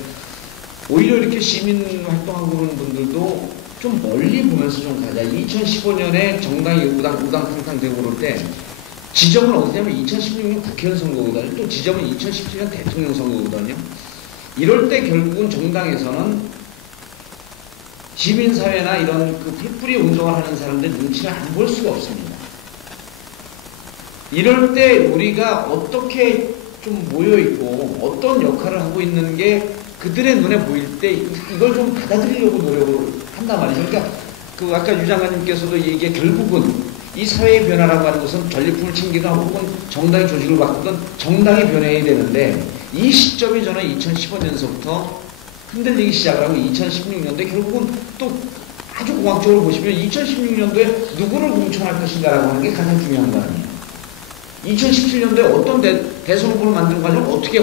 오히려 이렇게 시민 활동하고 그러는 분들도 좀 멀리 보면서 좀 가자. 2015년에 정당이 우당탕탕 되고 그럴 때 지점은 어디냐면 2016년 국회의원 선거거든요. 또 지점은 2017년 대통령 선거거든요. 이럴 때 결국은 정당에서는 시민사회나 이런 그 풀뿌리 운동을 하는 사람들 눈치를 안 볼 수가 없습니다. 이럴 때 우리가 어떻게 좀 모여있고 어떤 역할을 하고 있는 게 그들의 눈에 보일 때 이걸 좀 받아들이려고 노력을 한단 말이죠. 그러니까 그 아까 유 장관님께서도 얘기해 결국은 이 사회의 변화라고 하는 것은 전리품을 챙기든 혹은 정당의 조직을 바꾸든 정당이 변해야 되는데 이 시점이 저는 2015년서부터 흔들리기 시작을 하고 2016년도에 결국은 또 아주 공학적으로 보시면 2016년도에 누구를 공천할 것인가라고 하는 게 가장 중요한 거 아니에요. 2017년도에 어떤 대선 후보를 만드는 과정을 어떻게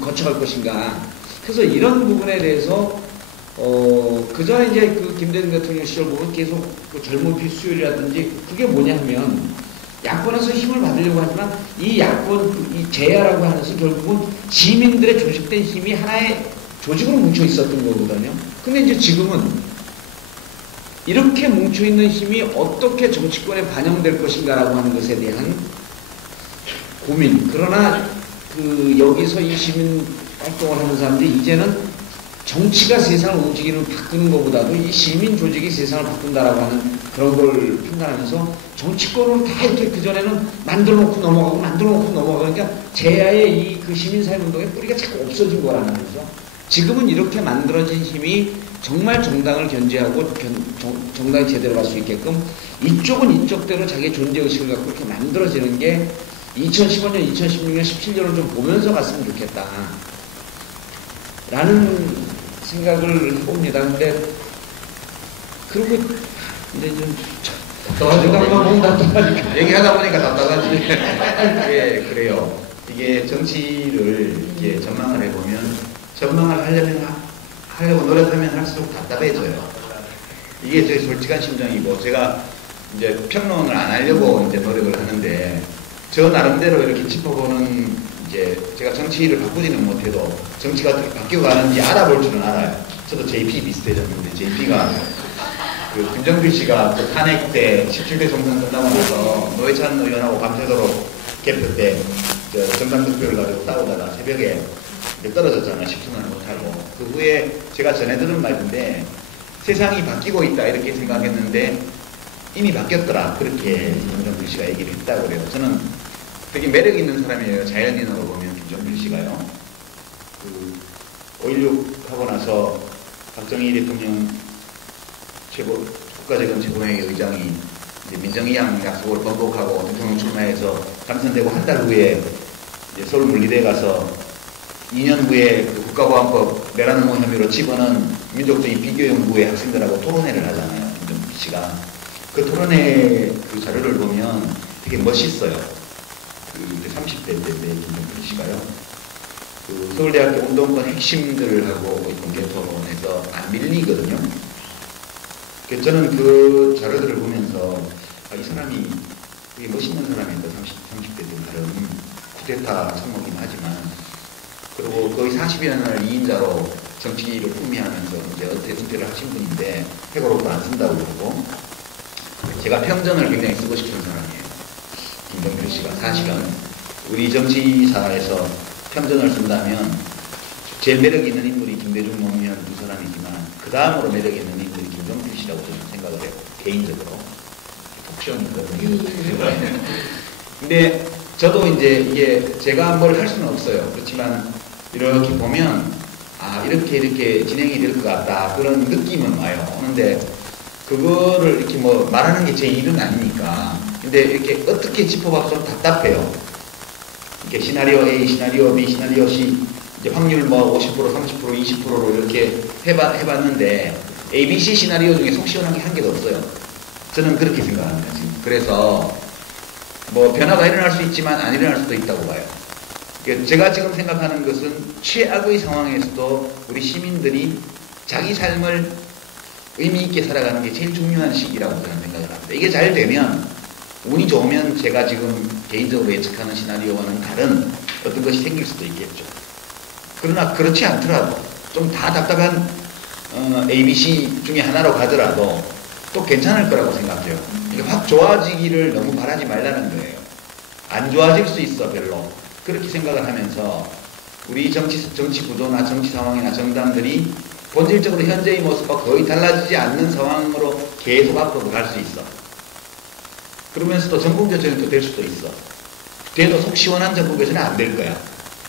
거쳐갈 것인가. 그래서 이런 부분에 대해서 그 전에 이제 그 김대중 대통령 시절 보면 계속 그 젊은 피 수요일이라든지 그게 뭐냐 하면 야권에서 힘을 받으려고 하지만 이 야권, 이 제야라고 하는 것은 결국은 시민들의 조직된 힘이 하나의 조직으로 뭉쳐 있었던 거거든요. 근데 이제 지금은 이렇게 뭉쳐 있는 힘이 어떻게 정치권에 반영될 것인가라고 하는 것에 대한 고민. 그러나 그 여기서 이 시민 활동을 하는 사람들이 이제는 정치가 세상을 바꾸는 것보다도 이 시민 조직이 세상을 바꾼다라고 하는 그런 걸 판단하면서 정치권을 다 이렇게 그전에는 만들어 놓고 넘어가고 그러니까 제야의 이 그 시민사회 운동의 뿌리가 자꾸 없어진 거라는 거죠. 지금은 이렇게 만들어진 힘이 정말 정당을 견제하고 정당이 제대로 갈 수 있게끔 이쪽은 이쪽대로 자기의 존재의식을 갖고 이렇게 만들어지는 게 2015년, 2016년, 17년을 좀 보면서 갔으면 좋겠다. 라는 생각을 해봅니다. 근데, 그리고, 이제 좀, 얘기하다 보니까 답답하지. 예, 그래요. 이게 정치를 이렇게 전망을 해보면, 전망을 하려고 노력하면 할수록 답답해져요. 이게 제 솔직한 심정이고, 제가 이제 평론을 안 하려고 이제 노력을 하는데, 저 나름대로 이렇게 짚어보는 이제 제가 정치를 바꾸지는 못해도 정치가 어떻게 바뀌어가는지 알아볼 줄은 알아요. 저도 JP 비슷해졌는데 JP가 그 김정필 씨가 그 탄핵 때 17대 총선 끝나고 나서 노회찬 의원하고 밤새도록 개표 때 정당 득표를 가지고 싸우다가 새벽에 떨어졌잖아요. 10분을 못하고. 그 후에 제가 전해 들은 말인데 세상이 바뀌고 있다 이렇게 생각했는데 이미 바뀌었더라. 그렇게 김정필 씨가 얘기를 했다고 그래요. 저는 되게 매력 있는 사람이에요. 자연인으로 보면 김정필 씨가요. 그 5.16 하고 나서 박정희 대통령 국가재건 최고회의 의장이 이제 민정이양 약속을 번복하고 대통령 출마해서 당선되고 한 달 후에 이제 서울 물리대에 가서 2년 후에 그 국가보안법 내란 음모 혐의로 집어넣은 민족주의 비교연구회 학생들하고 토론회를 하잖아요. 김정필 씨가. 그 토론회 그 자료를 보면 되게 멋있어요. 그 30대 때인데 김정필 씨가요. 그 서울대학교 운동권 핵심들을 하고 공개 토론에서 안 밀리거든요. 그래서 저는 그 자료들을 보면서 이 사람이 되게 멋있는 사람인데 30대 때 나름 쿠데타 참모긴 하지만 그리고 거의 40여 년을 2인자로 정치를 품위하면서 이제 은퇴를 하신 분인데 회고록도 안 쓴다고 그러고 제가 평전을 굉장히 쓰고 싶은 사람이에요. 김정필 씨가 사실은 우리 정치사에서 평전을 쓴다면 제일 매력 있는 인물이 김대중, 노무현 두 사람이지만 그 다음으로 매력 있는 인물이 개인적으로. 톡쇼니거든요. 근데 저도 이제 이게 제가 뭘 할 수는 없어요. 그렇지만 이렇게 보면 이렇게 진행이 될 것 같다 그런 느낌은 와요. 오는데 그거를 이렇게 뭐 말하는 게 제 일은 아니니까. 근데 이렇게 어떻게 짚어봐도 좀 답답해요. 이렇게 시나리오 A, 시나리오 B, 시나리오 C 이제 확률 뭐 50%, 30%, 20%로 이렇게 해봤는데 A, B, C 시나리오 중에 속 시원한 게 한 개도 없어요. 저는 그렇게 생각합니다. 지금. 그래서 뭐 변화가 일어날 수 있지만 안 일어날 수도 있다고 봐요. 제가 지금 생각하는 것은 최악의 상황에서도 우리 시민들이 자기 삶을 의미 있게 살아가는 게 제일 중요한 시기라고 저는 생각을 합니다. 이게 잘 되면 운이 좋으면 제가 지금 개인적으로 예측하는 시나리오와는 다른 어떤 것이 생길 수도 있겠죠. 그러나 그렇지 않더라도 좀 다 답답한 ABC 중에 하나로 가더라도 또 괜찮을 거라고 생각해요. 이게 확 좋아지기를 너무 바라지 말라는 거예요. 안 좋아질 수 있어 별로. 그렇게 생각을 하면서 우리 정치 구조나 정치 상황이나 정당들이 본질적으로 현재의 모습과 거의 달라지지 않는 상황으로 계속 앞으로 갈 수 있어. 그러면서도 전국교체는 될 수도 있어. 돼도 속 시원한 전국교체는 안 될 거야.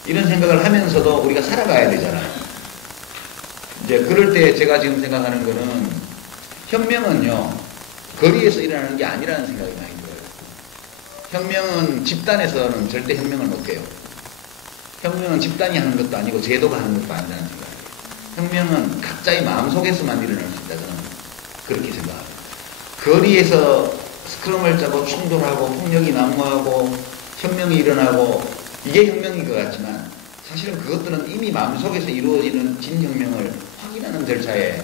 이런 생각을 하면서도 우리가 살아가야 되잖아요. 이제 그럴 때 제가 지금 생각하는 거는 혁명은요 거리에서 일어나는 게 아니라는 생각이 많이 들어요. 혁명은 집단에서는 절대 혁명을 못해요. 혁명은 집단이 하는 것도 아니고 제도가 하는 것도 아니라는 생각이에요. 혁명은 각자의 마음속에서만 일어날 수 있다. 저는 그렇게 생각합니다. 거리에서 스크럼을 짜고 충돌하고 폭력이 난무하고 혁명이 일어나고 이게 혁명인 것 같지만 사실은 그것들은 이미 마음속에서 이루어지는 진혁명을 확인하는 절차에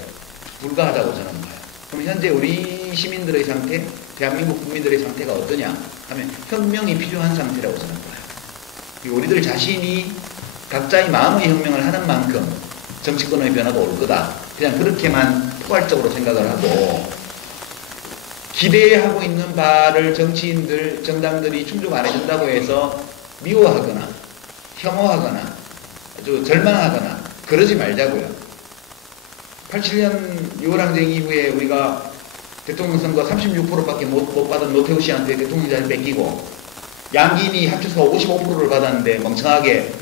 불과하다고 저는 봐요. 그럼 현재 우리 시민들의 상태, 대한민국 국민들의 상태가 어떠냐 하면 혁명이 필요한 상태라고 저는 봐요. 우리들 자신이 각자의 마음의 혁명을 하는 만큼 정치권의 변화가 올 거다. 그냥 그렇게만 포괄적으로 생각을 하고 기대하고 있는 바를 정치인들, 정당들이 충족 안 해준다고 해서 미워하거나 혐오하거나 아주 절망하거나 그러지 말자고요. 87년 6월 항쟁 이후에 우리가 대통령 선거 36%밖에 못 받은 노태우 씨한테 대통령자를 뺏기고 양기인이 합쳐서 55%를 받았는데 멍청하게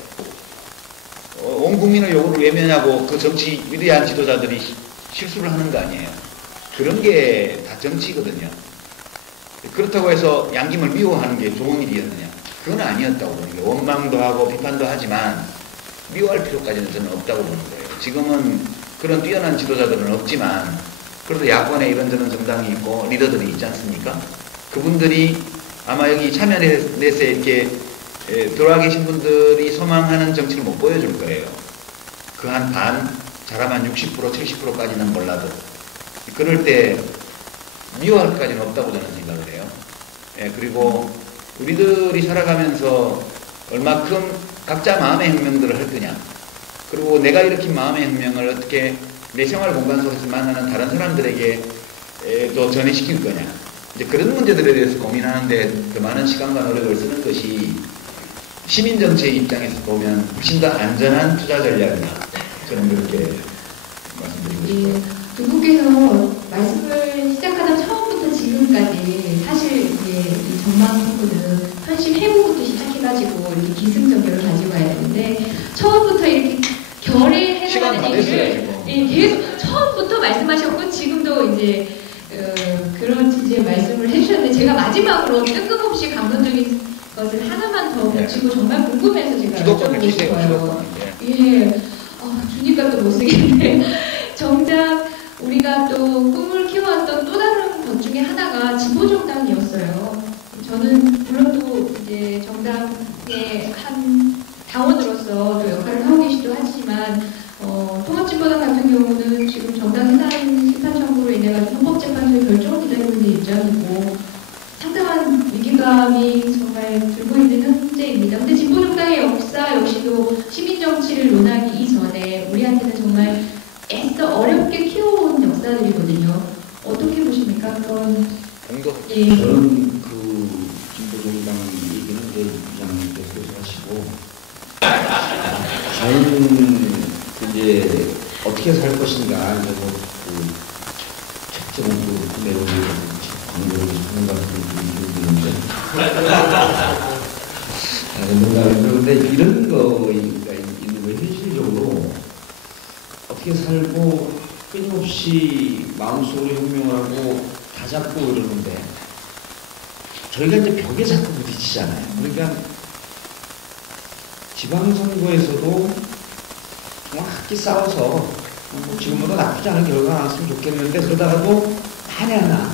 온 국민의 요구를 외면하고 그 정치 위대한 지도자들이 실수를 하는 거 아니에요. 그런 게 다 정치거든요. 그렇다고 해서 양김을 미워하는 게 좋은 일이었느냐? 그건 아니었다고 보는 거예요. 원망도 하고 비판도 하지만 미워할 필요까지는 저는 없다고 보는 거예요. 지금은 그런 뛰어난 지도자들은 없지만 그래도 야권에 이런저런 정당이 있고 리더들이 있지 않습니까? 그분들이 아마 여기 참여해서 이렇게 돌아와 계신 분들이 소망하는 정치를 못 보여줄 거예요. 그 한 반, 잘하면 60%, 70%까지는 몰라도. 그럴 때 미워할 것까지는 없다고 저는 생각을 해요. 그리고 우리들이 살아가면서 얼마큼 각자 마음의 혁명들을 할 거냐. 그리고 내가 일으킨 마음의 혁명을 어떻게 내 생활 공간 속에서 만나는 다른 사람들에게 또 전해시킬 거냐. 이제 그런 문제들에 대해서 고민하는데 더 많은 시간과 노력을 쓰는 것이 시민정치의 입장에서 보면 훨씬 더 안전한 투자 전략이다. 저는 그렇게 말씀드리고 싶어요. 두 분께서 말씀을 시작하던 처음부터 지금까지 사실 이제 이 전망 부분은 현실 회복부터 시작해가지고 이렇게 기승전결을 가지고 가야 되는데 처음부터 이렇게 결의해나가는 얘기를 계속 처음부터 말씀하셨고 지금도 이제 그런 이제 말씀을 해주셨는데 제가 마지막으로 뜬금없이 감동적인 것을 하나만 더 붙이고 정말 궁금해서 제가 여쭤보고 싶어요. 예, 주니까 또 못 쓰겠네. 정작 우리가 또 꿈을 키워왔던 또 다른 것 중에 하나가 진보정당이었어요. 저는 물론 또 이제 정당의 한 당원으로서 또 역할을 하고 계시기도 하지만 통합진보당 같은 경우는 지금 정당 해산 심판 청구로 인해 가지고 헌법재판소의 결정을 기다리고 있는 입장이고 상당한 위기감이 정말 들고 있는 현재입니다. 근데 진보정당의 역사 역시도 시민정치를 논하기 이전에 우리한테는 정말 애써 어렵게 키워온 역사들이거든요. 어떻게 보십니까? 그런 예. 저는 그 진보정당 얘기는 이제 부장님께서 하시고 저는 이제 어떻게 살 것인가 이제 첫 특정으로 내용을 광고를 하는 것 같은 느낌이 드는데 그런데 이런 거가 있는 거 현실적으로 어떻게 살고 끊임없이 마음속으로 혁명을 하고 다 잡고 그러는데 저희가 이제 벽에 자꾸 부딪히잖아요. 그러니까 지방선거에서도 정확히 싸워서 지금보다 나쁘지 않은 결과가 나왔으면 좋겠는데 그러다가도 만에 하나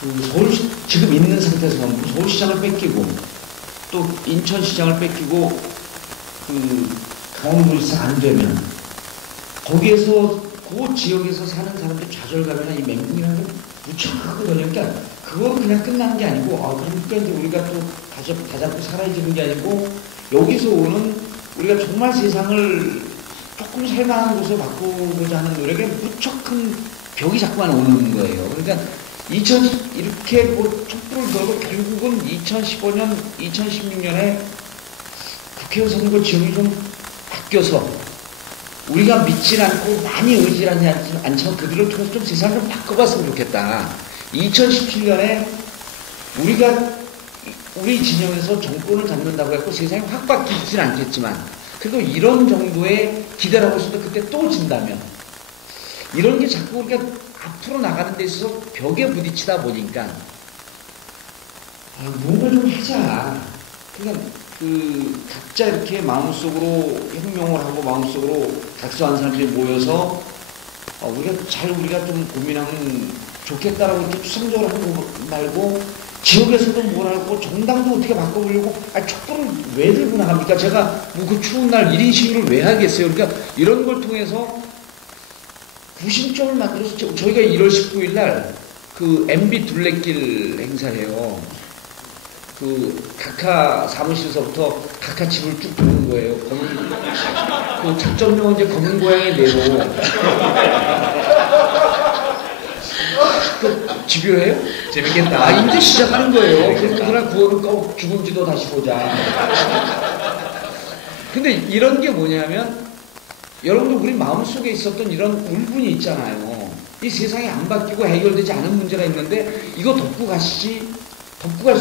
그 서울시 지금 있는 상태에서는 서울시장을 뺏기고 또 인천시장을 뺏기고 그 강원도지사 안 되면 거기에서 그 지역에서 사는 사람들 좌절감이나 이 멘붕이라는 게 무척 크거든요. 그러니까 그거 그냥 끝나는 게 아니고 그러니까 이제 우리가 또 다 잡고 살아야지는 게 아니고 여기서 오는 우리가 정말 세상을 조금 살만한 곳에 바꾸고자 하는 노력에 무척 큰 벽이 자꾸만 오는 거예요. 그러니까 이렇게 뭐 촛불을 들고 결국은 2015년, 2016년에 국회의원 선거 지형이 좀 바뀌어서 우리가 믿지 않고 많이 의지하지 않지만 그들을 통해서 좀 세상을 좀 바꿔봤으면 좋겠다. 2017년에 우리 진영에서 정권을 잡는다고 해서 세상이 확 바뀌진 않겠지만 그래도 이런 정도의 기대를 하고 있어도 그때 또 진다면 이런 게 자꾸 우리가 앞으로 나가는 데 있어서 벽에 부딪히다 보니까 뭔가 좀 하자. 그러니까 각자 이렇게 마음속으로 혁명을 하고 마음속으로 각서한 사람들이 모여서 우리가 좀 고민하면 좋겠다라고 이렇게 추상적으로 하는 거 말고 지역에서도 뭘 하고 정당도 어떻게 바꿔보려고 촛불을 왜 들고 나갑니까? 제가 뭐 그 추운 날 1인 시위를 왜 하겠어요? 그러니까 이런 걸 통해서 구심점을 만들어서 저희가 1월 19일 날 그 MB 둘레길 행사를 해요. 그 각하 사무실에서부터 각하 집을 쭉 도는 거예요. 그 작전용은 이제 검은 고양이 내로 그 집요해요? 재밌겠다. 이제 시작하는 거예요. 그러나 9월은 꼭 죽은지도 다시 보자. 근데 이런 게 뭐냐면 여러분들 우리 마음속에 있었던 이런 울분이 있잖아요. 이 세상이 안 바뀌고 해결되지 않은 문제가 있는데 이거 덮고 갈 수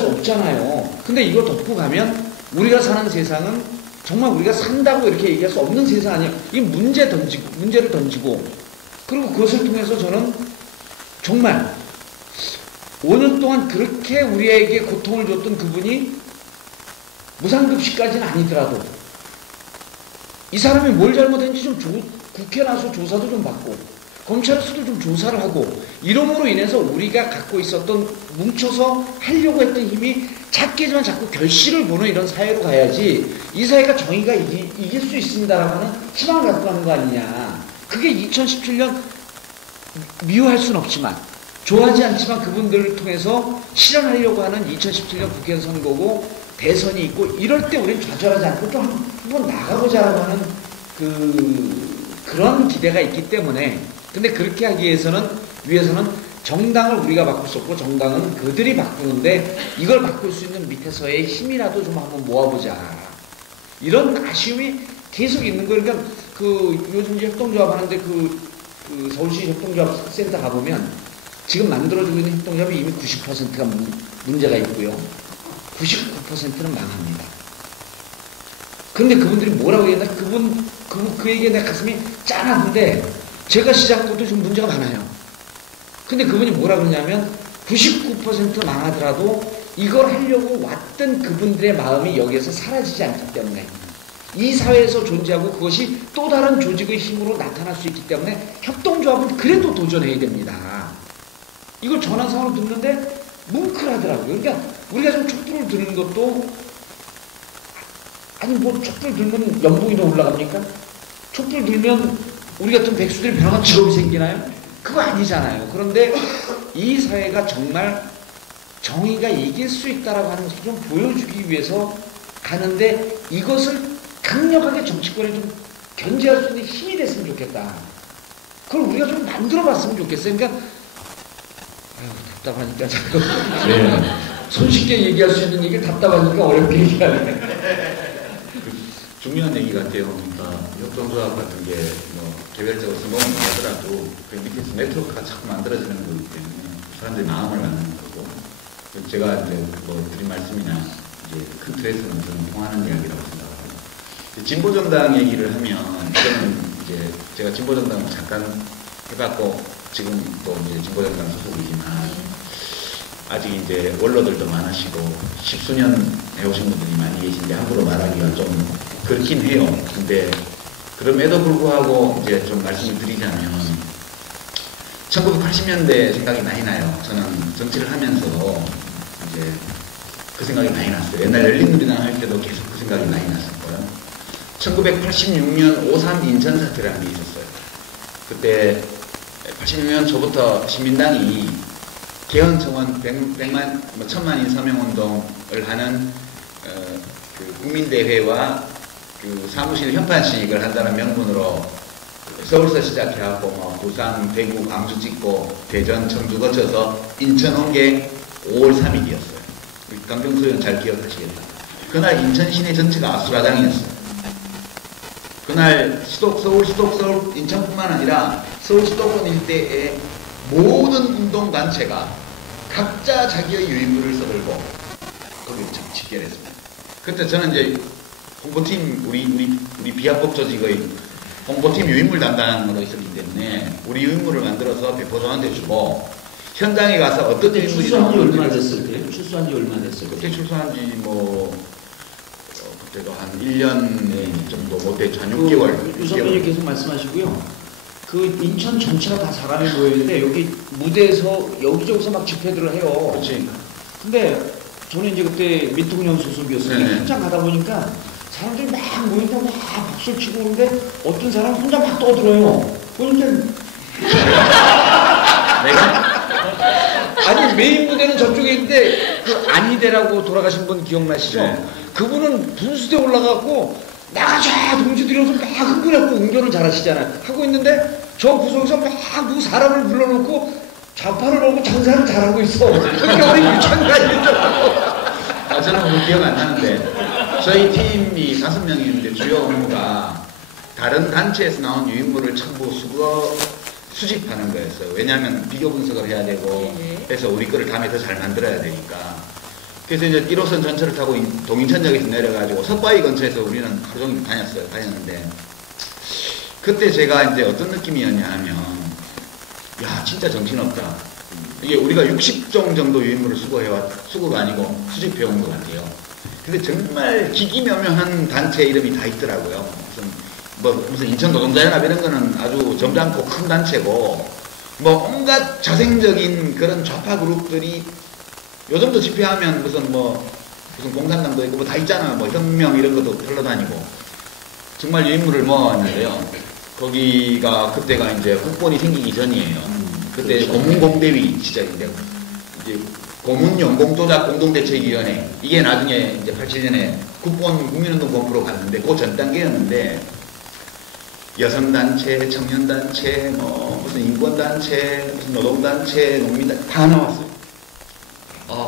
없잖아요. 근데 이거 덮고 가면 우리가 사는 세상은 정말 우리가 산다고 이렇게 얘기할 수 없는 세상 아니에요. 이 문제를 던지고 그리고 그것을 통해서 저는 정말 5년 동안 그렇게 우리에게 고통을 줬던 그분이 무상급식까지는 아니더라도 이 사람이 뭘 잘못했는지 좀 국회 나서 조사도 좀 받고 검찰에서도 좀 조사를 하고 이름으로 인해서 우리가 갖고 있었던 뭉쳐서 하려고 했던 힘이 작게지만 자꾸 결실을 보는 이런 사회로 가야지 이 사회가 정의가 이길 수 있습니다라고 하는 희망을 갖고 가는 거 아니냐. 그게 2017년 미워할 수는 없지만 좋아하지 않지만 그분들을 통해서 실현하려고 하는 2017년 국회의원 선거고 대선이 있고 이럴 때 우리는 좌절하지 않고 좀 한번 나가보자라고 하는 그런 기대가 있기 때문에 근데 그렇게 하기 위해서는 정당을 우리가 바꿀 수 없고 정당은 그들이 바꾸는데 이걸 바꿀 수 있는 밑에서의 힘이라도 좀 한번 모아보자. 이런 아쉬움이 계속 있는 거예요. 그러니까 요즘 이제 협동조합 하는데 서울시 협동조합 센터 가보면 지금 만들어지고 있는 협동조합이 이미 90%가 문제가 있고요. 99%는 망합니다. 그런데 그분들이 뭐라고 얘기했나? 그 얘기에 내 가슴이 짠한데 제가 시작한 것도 지금 문제가 많아요. 근데 그분이 뭐라 그러냐면 99% 망하더라도 이걸 하려고 왔던 그분들의 마음이 여기에서 사라지지 않기 때문에 이 사회에서 존재하고 그것이 또 다른 조직의 힘으로 나타날 수 있기 때문에 협동조합은 그래도 도전해야 됩니다. 이걸 전화상으로 듣는데 뭉클하더라고요. 그러니까 우리가 좀 촛불을 드는 것도 촛불 들면 연봉이 더 올라갑니까? 촛불 들면 우리 같은 백수들이 변화한 직업이 생기나요? 그거 아니잖아요. 그런데 이 사회가 정말 정의가 이길 수 있다라고 하는 것을 좀 보여주기 위해서 가는데 이것을 강력하게 정치권에 좀 견제할 수 있는 힘이 됐으면 좋겠다. 그걸 우리가 좀 만들어 봤으면 좋겠어요. 그러니까 답답하니까 자꾸 손쉽게 얘기할 수 있는 얘기를 답답하니까 어렵게 얘기하네. 중요한 얘기 같아요. 협동조합 같은 게 뭐 개별적으로 성공을 하더라도 그 밑에서 네트워크가 자꾸 만들어지는 거기 때문에 사람들이 마음을 갖는 거고, 제가 이제 뭐 드린 말씀이나 이제 큰 틀에서는 저는 통하는 이야기라고 생각합니다. 진보정당 얘기를 하면 저는 이제 제가 진보정당을 잠깐 해봤고 지금 또 이제 진보정당 소속이지만 아직 이제 원로들도 많으시고 십수년 해오신 분들이 많이 계신데 함부로 말하기가 좀 그렇긴 해요. 근데 그럼에도 불구하고 이제 좀 말씀을 드리자면 1980년대 생각이 많이 나요. 저는 정치를 하면서 이제 그 생각이 많이 났어요. 옛날 열린우리당 할 때도 계속 그 생각이 많이 났었고요. 1986년 5.3 인천 사태라는 게 있었어요. 그때 86년 초부터 시민당이 개헌 청원 100만, 1000만인 서명운동을 하는 그 국민대회와 그 사무실 현판식을 한다는 명분으로 서울서 시작해갖고 뭐 부산, 대구, 광주 찍고 대전, 청주 거쳐서 인천 온 게 5월 3일이었어요. 강병수 의원 잘 기억하시겠다. 그날 인천 시내 전체가 아수라장이었어요. 그날 서울 인천뿐만 아니라 서울 수도권 일대의 모든 운동단체가 각자 자기의 유인물을 써들고 거기를 집결했습니다. 그때 저는 이제 홍보팀, 우리 비합법 조직의 홍보팀 유인물 담당으로 있었기 때문에 우리 유인물을 만들어서 배포조한테 주고 현장에 가서 어떤 유인물이 출소한 지 얼마 됐을 때요? 출소한 지 얼마 됐을 때? 그때 출소한 지 뭐 그때도 한 1년 정도 못됐죠. 한 6개월. 유선배님 계속 말씀하시고요. 그 인천 전체가 다 사람이 모여있는데 여기 무대에서 여기저기서 막 집회들을 해요. 그렇지. 근데 저는 이제 그때 민통령 소속이었으니까 네네. 한참 가다 보니까 사람들이 막 모이니까 막 박수를 치고 오는데 어떤 사람 혼자 막 떠들어요. 보니까 내가? 아니 메인 무대는 저쪽에 있는데 그 안희대라고 돌아가신 분 기억나시죠? 네. 그분은 분수대 올라가고 나가자 동지들이 와서 막 흥분하고 운전을 잘하시잖아요. 하고 있는데 저 구석에서 막 누구 사람을 불러놓고 좌파를 보고 장사를 잘하고 있어. 그게 어디 유창가 있죠. 저는 오늘 기억 안 나는데 저희 팀이 5명이었는데 주요 업무가 다른 단체에서 나온 유인물을 전부 수집하는 거였어요. 왜냐하면 비교 분석을 해야 되고 해서 우리 거를 다음에 더 잘 만들어야 되니까. 그래서 이제 1호선 전철을 타고 동인천역에서 내려가지고 석바위 근처에서 우리는 하루 종일 다녔는데 그때 제가 이제 어떤 느낌이었냐 하면 야 진짜 정신없다. 이게 우리가 60종 정도 유인물을 수거가 아니고 수집해온 것 같아요. 근데 정말 기기묘묘한 단체 이름이 다 있더라고요. 무슨 인천 노동자연합 이런 거는 아주 점잖고 큰 단체고 뭐 온갖 자생적인 그런 좌파 그룹들이 요즘도 집회하면 무슨 공산당도 있고 뭐 다 있잖아. 뭐 혁명 이런 것도 흘러다니고 정말 유인물을 모았는데요. 거기가 그때가 이제 국본이 생기기 전이에요. 그때 그렇죠. 고문공대위 시절인데 이제 고문연공조작공동대책위원회 이게 나중에 이제 87년에 국본 국민운동 본부로 갔는데 그 전 단계였는데 여성단체, 청년단체, 무슨 인권단체, 무슨 노동단체, 농민단체 다 나왔어요.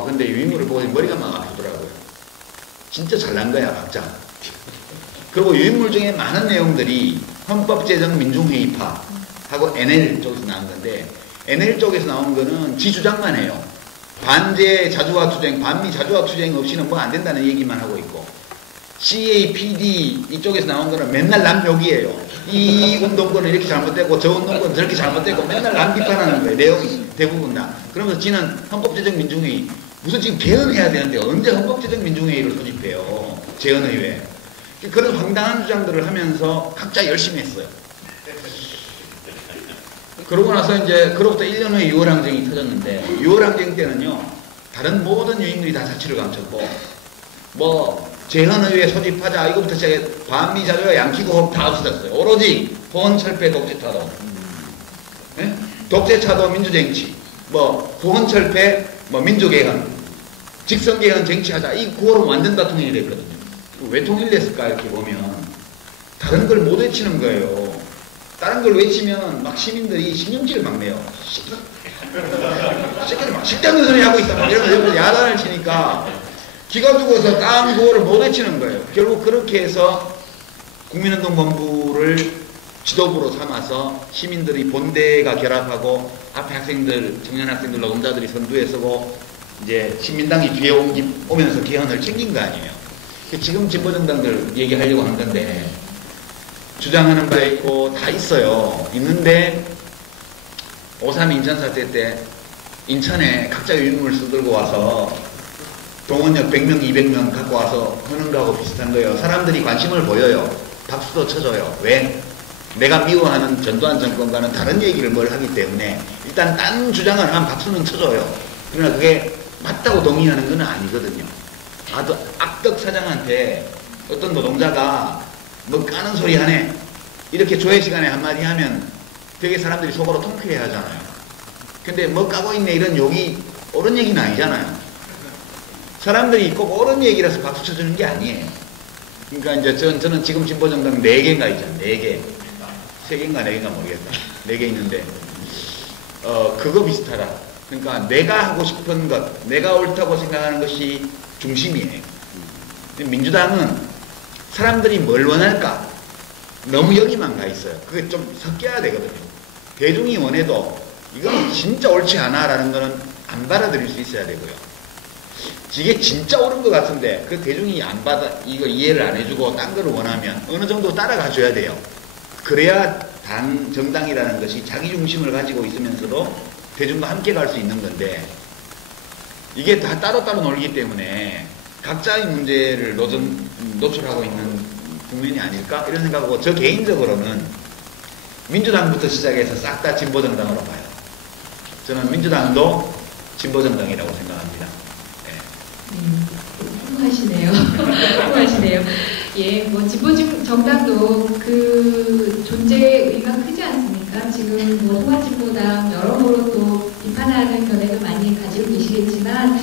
근데 유인물을 보고 머리가 막 아프더라고요. 진짜 잘난 거야, 각자. 그리고 유인물 중에 많은 내용들이 헌법제정민중회의파 하고 NL 쪽에서 나온 건데 NL 쪽에서 나온 거는 지 주장만 해요. 반제 자주화 투쟁, 반미 자주화 투쟁 없이는 뭐 안 된다는 얘기만 하고 있고 CAPD 이쪽에서 나온 거는 맨날 남 욕이에요. 이 운동권은 이렇게 잘못되고 저 운동권은 저렇게 잘못되고 맨날 남 비판하는 거예요. 내용이 대부분 다. 그러면서 지는 헌법제정민중회의 무슨 지금 개헌해야 되는데 언제 헌법제정민중회의를 소집해요. 재헌의회. 그런 황당한 주장들을 하면서 각자 열심히 했어요. 그러고 나서 이제 그로부터 1년 후에 6월 항쟁이 터졌는데 6월 항쟁 때는요 다른 모든 유인물이 다 자취를 감췄고 재헌의회 소집하자 이거부터 시작해 반미 자주와 양키고 다 없어졌어요. 오로지 후원철폐 독재차도 네? 독재차도 민주쟁취 후원철폐 민주개헌 직선개헌 쟁취하자 이 구호로 완전 다 통일이 됐거든요. 왜 통일됐을까 이렇게 보면 다른 걸 못 외치는 거예요. 다른 걸 외치면 막 시민들이 신경질을 막 내요. 새끼들 막 쓸데없는 소리 하고 있다. 이러면서 야단을 치니까 기가 죽어서 땅 구호를 못 외치는 거예요. 결국 그렇게 해서 국민운동본부를 지도부로 삼아서 시민들이 본대가 결합하고 앞에 학생들, 청년 학생들, 노동자들이 선두에 서고 이제 신민당이 뒤에 오면서 개헌을 챙긴 거 아니에요. 지금 진보정당들 얘기하려고 한 건데 주장하는 바 있고 다 있어요. 있는데 5.3 인천 사태 때 인천에 각자 유인물 쓰들고 와서 동원역 100명, 200명 갖고 와서 하는 거하고 비슷한 거예요. 사람들이 관심을 보여요. 박수도 쳐줘요. 왜? 내가 미워하는 전두환 정권과는 다른 얘기를 뭘 하기 때문에 일단 딴 주장을 하면 박수는 쳐줘요. 그러나 그게 맞다고 동의하는 건 아니거든요. 아주 악덕 사장한테 어떤 노동자가 뭐 까는 소리 하네 이렇게 조회 시간에 한마디 하면 되게 사람들이 속으로 통쾌해 하잖아요. 근데 뭐 까고 있네 이런 욕이 옳은 얘기는 아니잖아요. 사람들이 꼭 옳은 얘기라서 박수 쳐주는 게 아니에요. 그러니까 이제 저는 지금 진보정당 4개인가 있잖아요. 4개. 3개인가 4개인가 모르겠다. 4개 있는데 그거 비슷하다. 그러니까 내가 하고 싶은 것, 내가 옳다고 생각하는 것이 중심이에요. 민주당은 사람들이 뭘 원할까? 너무 여기만 가 있어요. 그게 좀 섞여야 되거든요. 대중이 원해도 이건 진짜 옳지 않아 라는 거는 안 받아들일 수 있어야 되고요. 이게 진짜 옳은 것 같은데 그 대중이 안 받아 이거 이해를 안 해주고 딴 거를 원하면 어느 정도 따라가 줘야 돼요. 그래야 정당이라는 것이 자기 중심을 가지고 있으면서도 대중과 함께 갈 수 있는 건데 이게 다 따로따로 놀기 때문에 각자의 문제를 노출하고 있는 국면이 아닐까 이런 생각하고 저 개인적으로는 민주당부터 시작해서 싹 다 진보정당으로 봐요. 저는 민주당도 진보정당이라고 생각합니다. 훌륭하시네요. 훌륭하시네요. 예, 뭐 진보정당도 그 존재의 의미가 크지 않습니까? 지금 뭐 통합진보당 여러모로 또 비판하는 견해도 많이 가지고 계시겠지만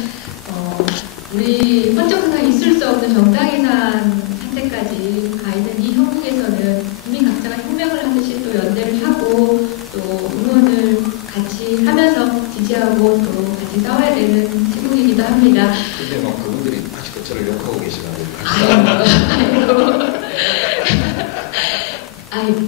우리 헌정사상 있을 수 없는 정당해산 상태까지 가 있는 이 형국에서는 국민 각자가 혁명을 하듯이 또 연대를 하고 또 응원을 같이 하면서 지지하고 또 같이 싸워야 되는 시국이기도 합니다. 근데 뭐 그분들이 아직도 저를 욕하고 계시다고.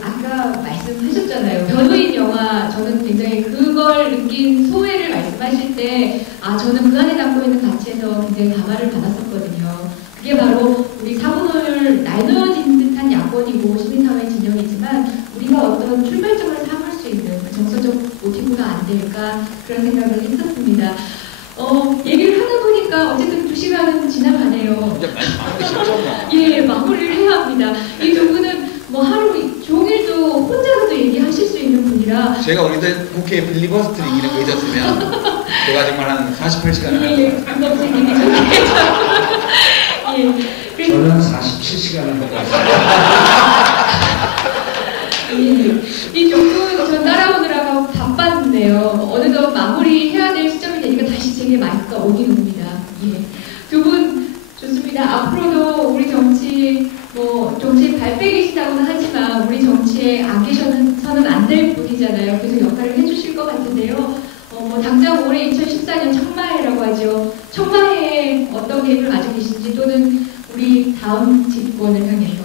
아까 말씀하셨잖아요. 변호인 영화, 저는 굉장히 그걸 느낀 소회를 말씀하실 때, 저는 그 안에 담고 있는 가치에서 굉장히 감화를 받았었거든요. 그게 바로 우리 사분을 나누어진 듯한 야권이고 시민사회 진영이지만, 우리가 어떤 출발점을 삼을 수 있는 그 정서적 모티브가 안 될까, 그런 생각을 했었습니다. 얘기를 하다 보니까 어쨌든 2시간은 지나가네요. 예, 마무리를 해야 합니다. 이 두 분은 뭐 하루 종일도 혼자서도 얘기하실 수 있는 분이라 제가 어린이날 국회에 필리버스터링 이런 거 있었으면 제가 정말 한 48시간을 할 거예요. 선생님이 예, 저는 47시간을 하고 예, 이 두 분 전 따라오느라고 바빴는데요. 어느덧 마무리해야 될 시점이 되니까 다시 제게 마이크가 오긴 옵니다. 예. 두 분 좋습니다. 앞으로도 우리 정치에 발빼기시다고는 하지만 우리 정치에 안 계셔서는 안 될 분이잖아요. 그래서 역할을 해주실 것 같은데요. 당장 올해 2014년 청마해라고 하죠. 청마해에 어떤 계획을 가지고 계신지 또는 우리 다음 집권을 향해서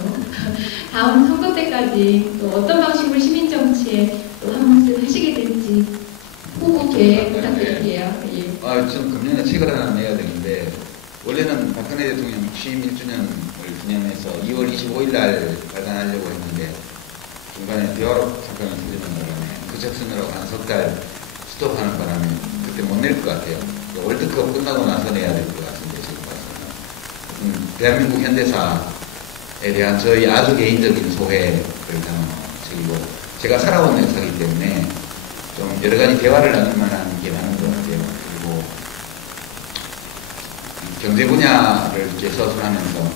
다음 선거 때까지 또 어떤 방식으로 시민정치에 또 한 말씀 하시게 될지 후보 계획 부탁드릴게요. 예. 저는 금년에 책을 하나 내야 되는데 원래는 박근혜 대통령 취임 1주년을 기념해서 2월 25일 날 발간하려고 했는데 중간에 대화록 사건을 터지는 바람에 그 작성으로 한 석 달 스톱하는 바람에 그때 못 낼 것 같아요. 월드컵 끝나고 나서 내야 될 것 같은데 지금 봐서는 대한민국 현대사에 대한 저희 아주 개인적인 소회를 담은 책이고 제가 살아온 역사이기 때문에 좀 여러 가지 대화를 나눌 만한 게 많은 것 같아요. 그리고 경제 분야를 이렇게 서술하면서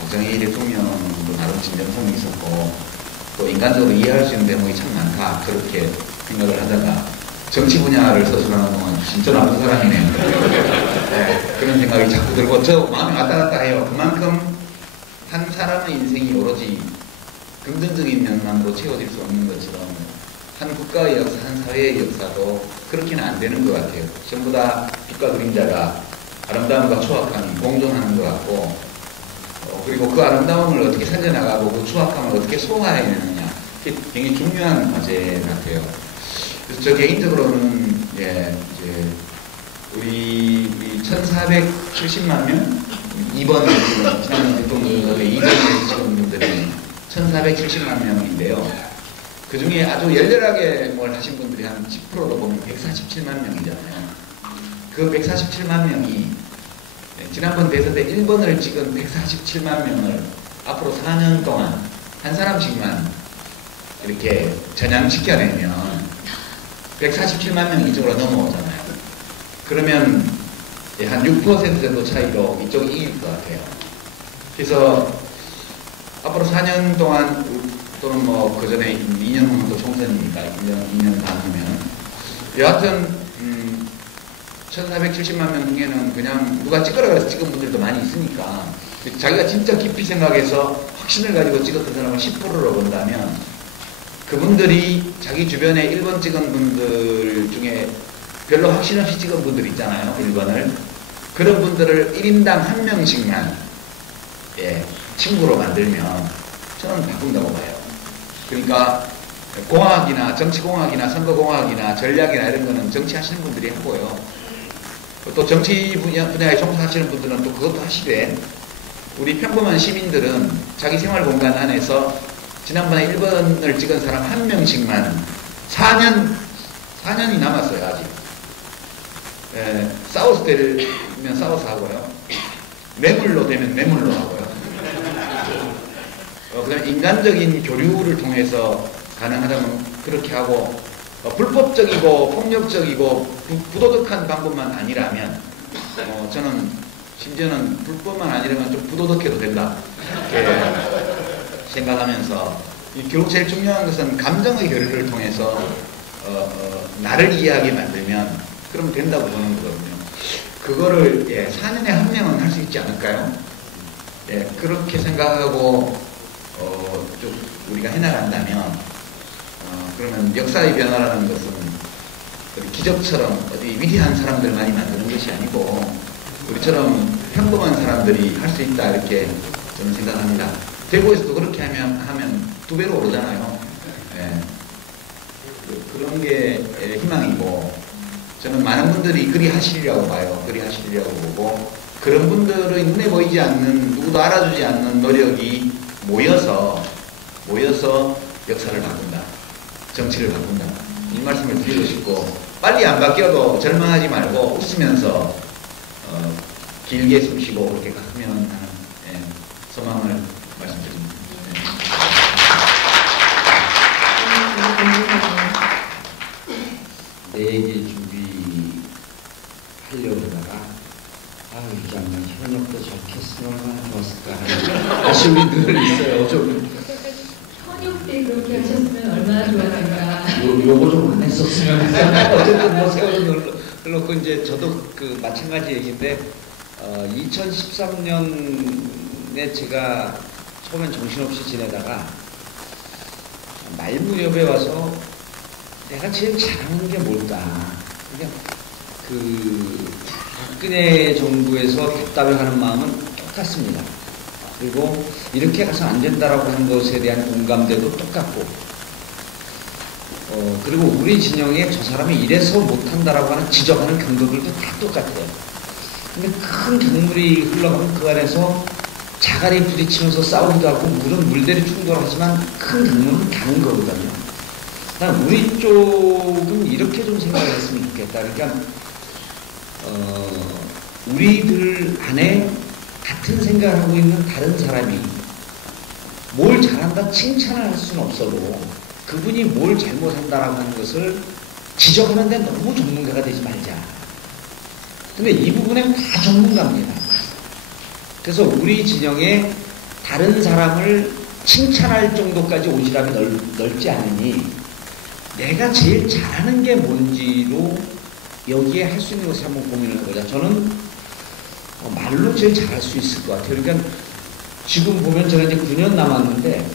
박정희 대통령도 나름 진정성이 있었고 또 인간적으로 이해할 수 있는 대목이 참 많다 그렇게 생각을 하다가 정치 분야를 서술하는 동안 진짜 나쁜 사람이네요. 네, 그런 생각이 자꾸 들고 저 마음이 왔다 갔다 해요. 그만큼 한 사람의 인생이 오로지 긍정적인 면만으로 채워질 수 없는 것처럼 한 국가의 역사, 한 사회의 역사도 그렇게는 안 되는 것 같아요. 전부 다 빛과 그림자가 아름다움과 초악함이 공존하는 것 같고 그리고 그 아름다움을 어떻게 살려나가고 그 추악감을 어떻게 소화해내느냐, 그게 굉장히 중요한 과제 같아요. 그래서 저 개인적으로는 이제 우리 1470만 명, 2번 지난번 대통령의 2번에 찍은 분들이 1470만 명인데요. 그 중에 아주 열렬하게 뭘 하신 분들이 한 10%로 보면 147만 명이잖아요. 그 147만 명이 지난번 대선 때 1번을 찍은 147만 명을 앞으로 4년 동안 한 사람씩만 이렇게 전향시켜내면 147만 명 이쪽으로 넘어오잖아요. 그러면 한 6% 정도 차이로 이쪽이 이길 것 같아요. 그래서 앞으로 4년 동안 또는 뭐 그 전에 2년 후면 또 총선이니까 2년 반 후면 여하튼 1470만 명 중에는 그냥 누가 찍으라 그래서 찍은 분들도 많이 있으니까 자기가 진짜 깊이 생각해서 확신을 가지고 찍었던 사람을 10%로 본다면 그분들이 자기 주변에 1번 찍은 분들 중에 별로 확신 없이 찍은 분들 있잖아요. 1번을. 그런 분들을 1인당 한 명씩만 친구로 만들면 저는 바꾼다고 봐요. 그러니까 공학이나 정치공학이나 선거공학이나 전략이나 이런 거는 정치하시는 분들이 하고요. 또 정치 분야에 종사하시는 분들은 또 그것도 하시되 우리 평범한 시민들은 자기 생활 공간 안에서 지난번에 1번을 찍은 사람 한 명씩만 4년이 남았어요. 아직. 싸워서 되면 싸워서 하고요. 매물로 되면 매물로 하고요. 그 다음에 인간적인 교류를 통해서 가능하다면 그렇게 하고 불법적이고 폭력적이고 부도덕한 방법만 아니라면 저는 심지어는 불법만 아니라면 좀 부도덕해도 된다 이렇게 생각하면서 결국 제일 중요한 것은 감정의 교류를 통해서 나를 이해하게 만들면 그러면 된다고 보는 거거든요. 그거를 4년에 한 명은 할 수 있지 않을까요? 그렇게 생각하고 좀 우리가 해나간다면 그러면 역사의 변화라는 것은 기적처럼 어디 위대한 사람들만이 만드는 것이 아니고 우리처럼 평범한 사람들이 할 수 있다 이렇게 저는 생각합니다. 대구에서도 그렇게 하면 2배로 오르잖아요. 그런 게 희망이고 저는 많은 분들이 그리 하시려고 봐요. 그리 하시려고 보고 그런 분들의 눈에 보이지 않는 누구도 알아주지 않는 노력이 모여서 역사를 바꾼다. 정치를 바꾼다. 이 말씀을 드리고 싶고 빨리 안 바뀌어도 절망하지 말고 웃으면서 길게 숨쉬고 그렇게 갔으면 하는 소망을 말씀드립니다. 내 얘기 준비하려고 하다가 이 장면 현역도 저렇게 했으면 얼마나 좋았을까 하는 아쉬움이 늘 있어요. 좀 현역 때 그렇게 하셨으면 얼마나 좋았을까. 요거 좀 안 했었으면 어쨌든 뭐 세월은 흘렀고 이제 저도 그 마찬가지 얘기인데 2013년에 제가 처음엔 정신없이 지내다가 말무렵에 와서 내가 제일 잘하는 게 뭘까? 그냥 그 박근혜 정부에서 답답해하는 마음은 똑같습니다. 그리고 이렇게 가서 안 된다라고 하는 것에 대한 공감대도 똑같고, 그리고 우리 진영에 저 사람이 이래서 못한다라고 하는 지적하는 경로들도 다 똑같아요. 근데 큰 강물이 흘러가면 그 안에서 자갈이 부딪히면서 싸우기도 하고 물은 물대로 충돌하지만 큰 강물은 다른 거거든요. 난 우리 쪽은 이렇게 좀 생각을 했으면 좋겠다. 그러니까 우리들 안에 같은 생각을 하고 있는 다른 사람이 뭘 잘한다 칭찬을 할 수는 없어도 그분이 뭘 잘못한다라고 하는 것을 지적하는데 너무 전문가가 되지 말자. 근데 이 부분엔 다 전문가입니다. 그래서 우리 진영에 다른 사람을 칭찬할 정도까지 오지랖이 넓지 않으니 내가 제일 잘하는 게 뭔지로 여기에 할 수 있는 것을 한번 고민을 해보자. 저는 말로 제일 잘할 수 있을 것 같아요. 그러니까 지금 보면 제가 이제 9년 남았는데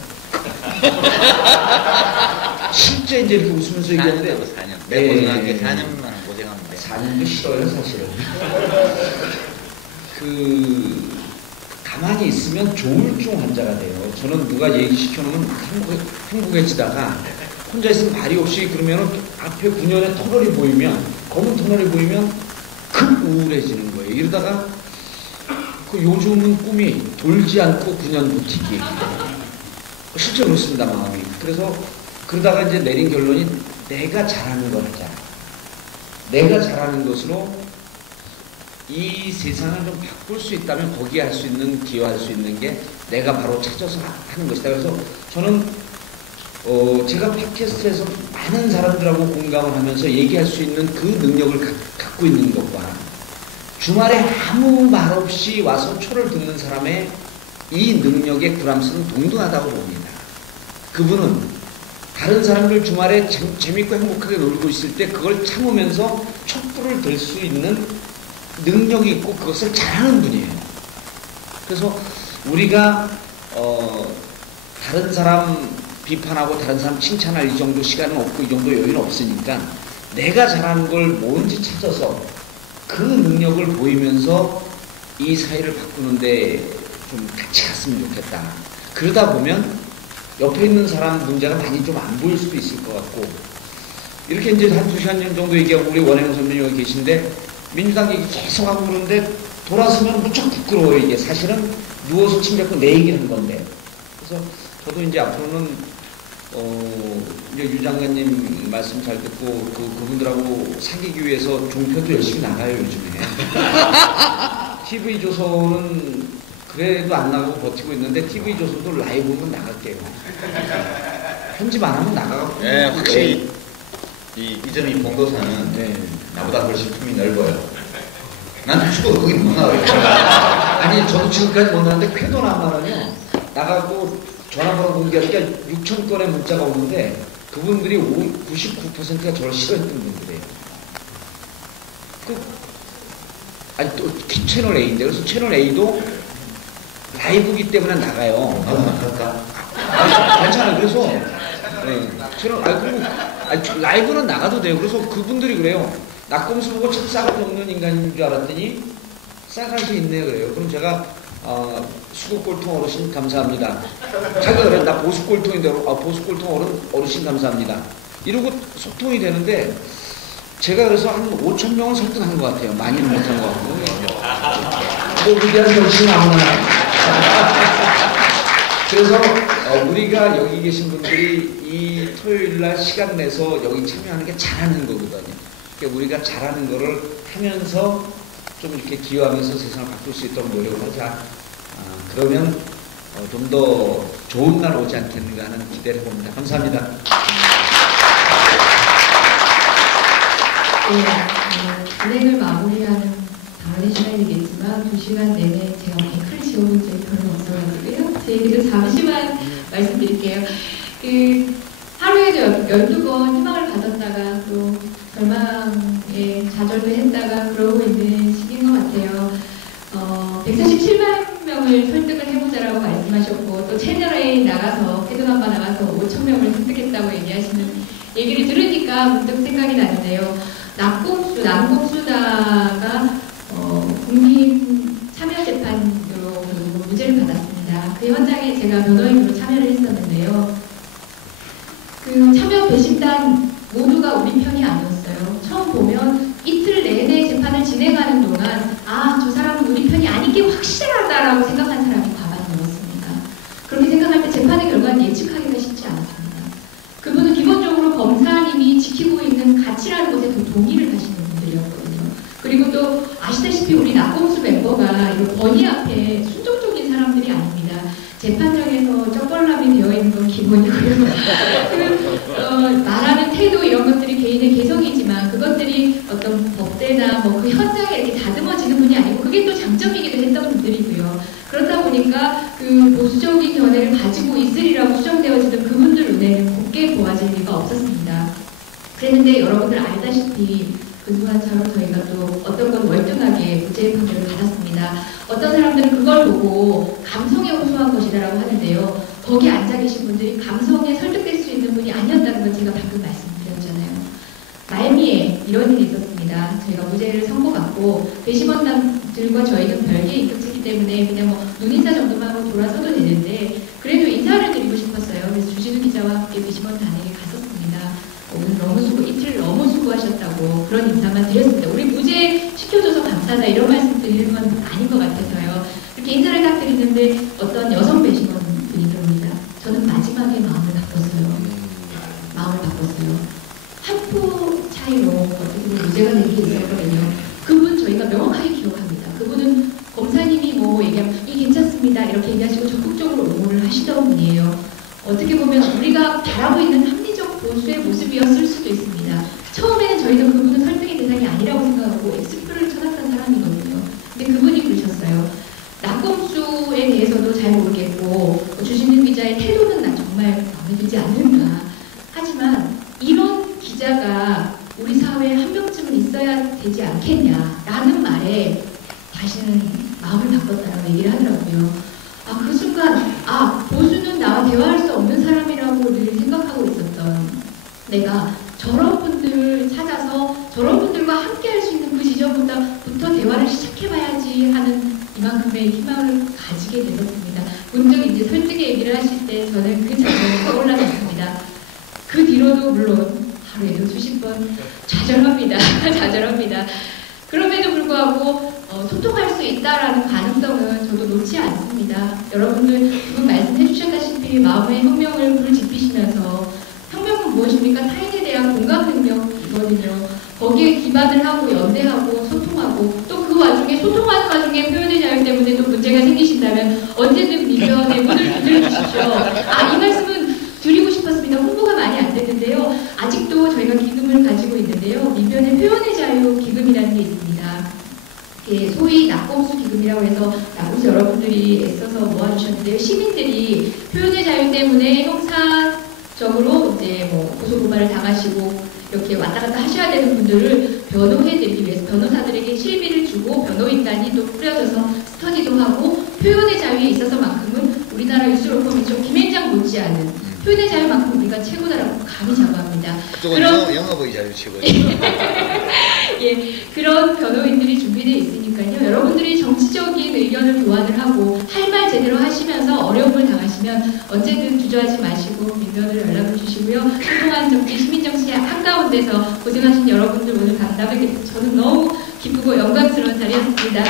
실제 이제 이렇게 웃으면서 얘기하는데 4년. 내 고생한 게 4년만 고생하면 돼. 4년도 싫어요, 사실은. 가만히 있으면 조울증 환자가 돼요. 저는 누가 얘기시켜놓으면 행복해지다가 혼자 있으면 말이 없이 그러면은 앞에 군연의 터널이 보이면, 검은 터널이 보이면 급 우울해지는 거예요. 이러다가 그 요즘은 꿈이 돌지 않고 군연 버티기. 실제로 그렇습니다, 마음이. 그래서 그러다가 이제 내린 결론이 내가 잘하는 걸 하자. 내가 잘하는 것으로 이 세상을 좀 바꿀 수 있다면 거기에 할 수 있는, 기여할 수 있는 게 내가 바로 찾아서 하는 것이다. 그래서 저는 제가 팟캐스트에서 많은 사람들하고 공감을 하면서 얘기할 수 있는 그 능력을 갖고 있는 것과 주말에 아무 말 없이 와서 초를 듣는 사람의 이 능력의 구람수는 동등하다고 봅니다. 그분은 다른 사람들 주말에 재밌고 행복하게 놀고 있을 때 그걸 참으면서 촛불을 들 수 있는 능력이 있고 그것을 잘하는 분이에요. 그래서 우리가 다른 사람 비판하고 다른 사람 칭찬할 이 정도 시간은 없고 이 정도 여유는 없으니까 내가 잘하는 걸 뭔지 찾아서 그 능력을 보이면서 이 사회를 바꾸는데 좀 같이 갔으면 좋겠다. 그러다 보면 옆에 있는 사람 문제가 많이 좀 안 보일 수도 있을 것 같고, 이렇게 이제 한 2시간 정도 얘기하고 우리 원혜영 선배님 여기 계신데 민주당 얘기 계속 하고 그러는데 돌아서면 무척 부끄러워요. 이게 사실은 누워서 침 뱉고 내 얘기를 한 건데. 그래서 저도 이제 앞으로는 이제 유 장관님 말씀 잘 듣고 그분들하고 사귀기 위해서 종편도 열심히 나가요, 요즘에. TV조선은 그래도 안 나가고 버티고 있는데 TV조선도 라이브는 나갈게요. 편집 안 하면 나가고. 네, 확실히 이전 이 봉도사는 네. 나보다 훨씬 품이 넓어요. 난 죽어도 거긴 못 나가요. 아니, 저도 지금까지 못 나갔는데 쾌도나 하면은요, 나가고 전화번호 공개하니까 6천 건의 문자가 오는데 그분들이 99%가 저를 싫어했던 분들이에요. 아니, 또 채널 A인데, 그래서 채널 A도 라이브기 때문에 나가요. 나도 나갈까? 괜찮아요. 그래서 그리고 라이브는 나가도 돼요. 그래서 그분들이 그래요. 낙검수 보고 참 싸가지 없는 인간인 줄 알았더니 싸가지 있네 그래요. 그럼 제가 수국골통 어르신 감사합니다. 자기가 그래, 나 보수골통인데 보수골통 어르신 감사합니다. 이러고 소통이 되는데 제가 그래서 한 5천 명을 설득한 것 같아요. 많이는 못한 것 같고. 뭐 위대한 정신이 아무나. 그래서 우리가 여기 계신 분들이 이 토요일날 시간 내서 여기 참여하는 게 잘하는 거거든요. 그러니까 우리가 잘하는 거를 하면서 좀 이렇게 기여하면서 세상을 바꿀 수 있도록 노력을 하자. 그러면 좀 더 좋은 날 오지 않겠는가 하는 기대를 해봅니다. 감사합니다. 네, 진행을 마무리하는 다음에 시간이 되겠지만 2시간 내내 제가 댓글 지워본 적이 별로 없어가지고요. 제 얘기를 잠시만 말씀드릴게요. 하루에 12번 희망을 가졌다가 또 절망에 좌절도 했다가 그러고 있는 시기인 것 같아요. 147만 명을 설득을 해보자라고 말씀하셨고 또 채널에 나가서 태도남바 나가서 5천 명을 설득했다고 얘기하시는 얘기를 들으니까 문득 생각이 나는데요. 남공수다가 국민 참여재판으로 무죄를 받았습니다. 그 현장에 제가 변호인으로 참여를 했었는데요. 그 참여 배심단 모두가 우리 편이 아니었어요. 처음 보면 이틀 내내 재판을 진행하는 동안 저 사람은 우리 편이 아닌 게 확실하다라고 생각한 사람이 과반이었습니다. 그렇게 생각할 때 재판의 결과는 예측하기가 쉽지 않았습니다. 그분은 기본적으로 검사님이 지키고 있는 가치라는 것에 더 동의를 하시는 분들이었거든요. 그리고 또 아시다시피 우리 낙검수 멤버가 이 권위 앞에 순종적인 사람들이 아닙니다. 재판장에서 쩍벌남이 되어 있는 건 기본이고요. 말하는 태도 이런 것들이 개인의 개성이지만 그것들이 어떤 법대나 그 현장에 이렇게 다듬어지는 분이 아니고 그게 또 장점이기도 했던 분들이고요. 그렇다 보니까 그 보수적인 견해를 가지고 있으리라고 추정되어지던 그분들 눈에는 곱게 보아질 리가 없었습니다. 그랬는데 여러분들 알다시피 근소한처럼 저희가 또 어떤 건 월등하게 무죄 판결을 받았습니다. 어떤 사람들은 그걸 보고 감성에 호소한 것이다라고 하는데요. 거기 앉아 계신 분들이 감성에 설득될 수 있는 분이 아니었다는 걸 제가 방금 말씀드렸잖아요. 말미에 이런 일이 있었습니다. 저희가 무죄를 선고받고 배심원들과 저희는 별개의 인격책임 있기 때문에 그냥 뭐 눈인사 정도만 하고 돌아서도 되는데 그래도 인사를 드리고 싶었어요. 그래서 주진우 기자와 함께 미시먼 단행에 갔었습니다. 오늘 너무 수고, 이틀 너무 수고하셨다고 그런 인사만 드렸습니다. 우리 무죄 시켜줘서 감사하다 이런 말씀 드리는 건 아닌 것 같아서요. 이렇게 인사를 딱 드리는데 어떤 여성 배심원 분이 들어옵니다. 저는 마지막에 마음을 바꿨어요. 마음을 바꿨어요. 한 표 차이로 어떻게 보면 무죄가 된 게 있었거든요. 그분 저희가 명확하게 기억합니다. 그분은 검사님이 뭐 얘기하면 이 괜찮습니다 이렇게 얘기하시고 적극적으로 옹호를 하시던 분이에요. 어떻게 보면 우리가 바라고 있는 합리적 보수의 모습이었을 수도 있습니다. 처음에는 저희는 그분은 설득의 대상이 아니라고 생각하고 X표를 쳐놨던 사람이거든요. 근데 그분이 그러셨어요. 낙검수에 대해서도 잘 모르겠고 주진우 기자의 태도는 난 정말 마음에 들지 않는다. 하지만 이런 기자가 우리 사회에 한 명쯤은 있어야 되지 않겠냐라는 말에 다시는 마음을 바꿨다라고 얘기를 하더라고요. 그 순간 보수는 나와 대화할 수 없는 사람이라고 늘 생각하고 있었던 내가 저런 분들을 찾아서 저런 분들과 함께 할 수 있는 그 지점부터 대화를 시작해봐야지 하는 이만큼의 희망을 가지게 되었습니다. 문득 이제 설득의 얘기를 하실 때 저는 그 장면이 떠올랐습니다. 그 뒤로도 물론 하루에도 수십 번 좌절합니다. 좌절합니다. 그럼에도 불구하고 소통할 수 있다라는 가능성은 저도 놓지 않습니다. 여러분들 지금 말씀해 주셨다시피 마음의 혁명을 불지피시면서 혁명은 무엇입니까? 타인에 대한 공감 능력이거든요. 거기에 기반을 하고 연대하고 소통하고 또 그 와중에 소통하는 와중에 표현의 자유 때문에 또 문제가 생기신다면 언제든 민변의 문을 두드려주십시오. 이 말씀은 드리고 싶었습니다. 홍보가 많이 안 됐는데요. 아직도 저희가 기금을 가지고 있는데요. 민변의 표현의 자유 기금이라는 게 있습니다. 소위 낙검수 기금이라고 해서 낙검수 여러분들이 애써서 모아주셨는데요. 시민들이 표현의 자유 때문에 형사적으로 이제 뭐 고소고발을 당하시고 이렇게 왔다 갔다 하셔야 되는 분들을 변호해드리기 위해서 변호사들에게 실비를 주고 변호인단이 또 꾸려져서 스터디도 하고 표현의 자유에 있어서만큼은 우리나라 뉴스로펌이죠. 김앤장 못지않은 표현의 자유만큼 우리가 최고다라고 감히 자부합니다. 그쪽은 영어보이 자유 최고죠. 예, 그런 변호인들이 준비되어 있으니까요. 여러분들이 정치적인 의견을 교환을 하고 할 말 제대로 하시면서 어려움을 당하시면 언제든 주저하지 마시고 민변으로 연락을 주시고요. 한동안 정치, 시민정치 한가운데서 고생하신 여러분들 오늘 간담회 저는 너무 기쁘고 영광스러운 자리였습니다.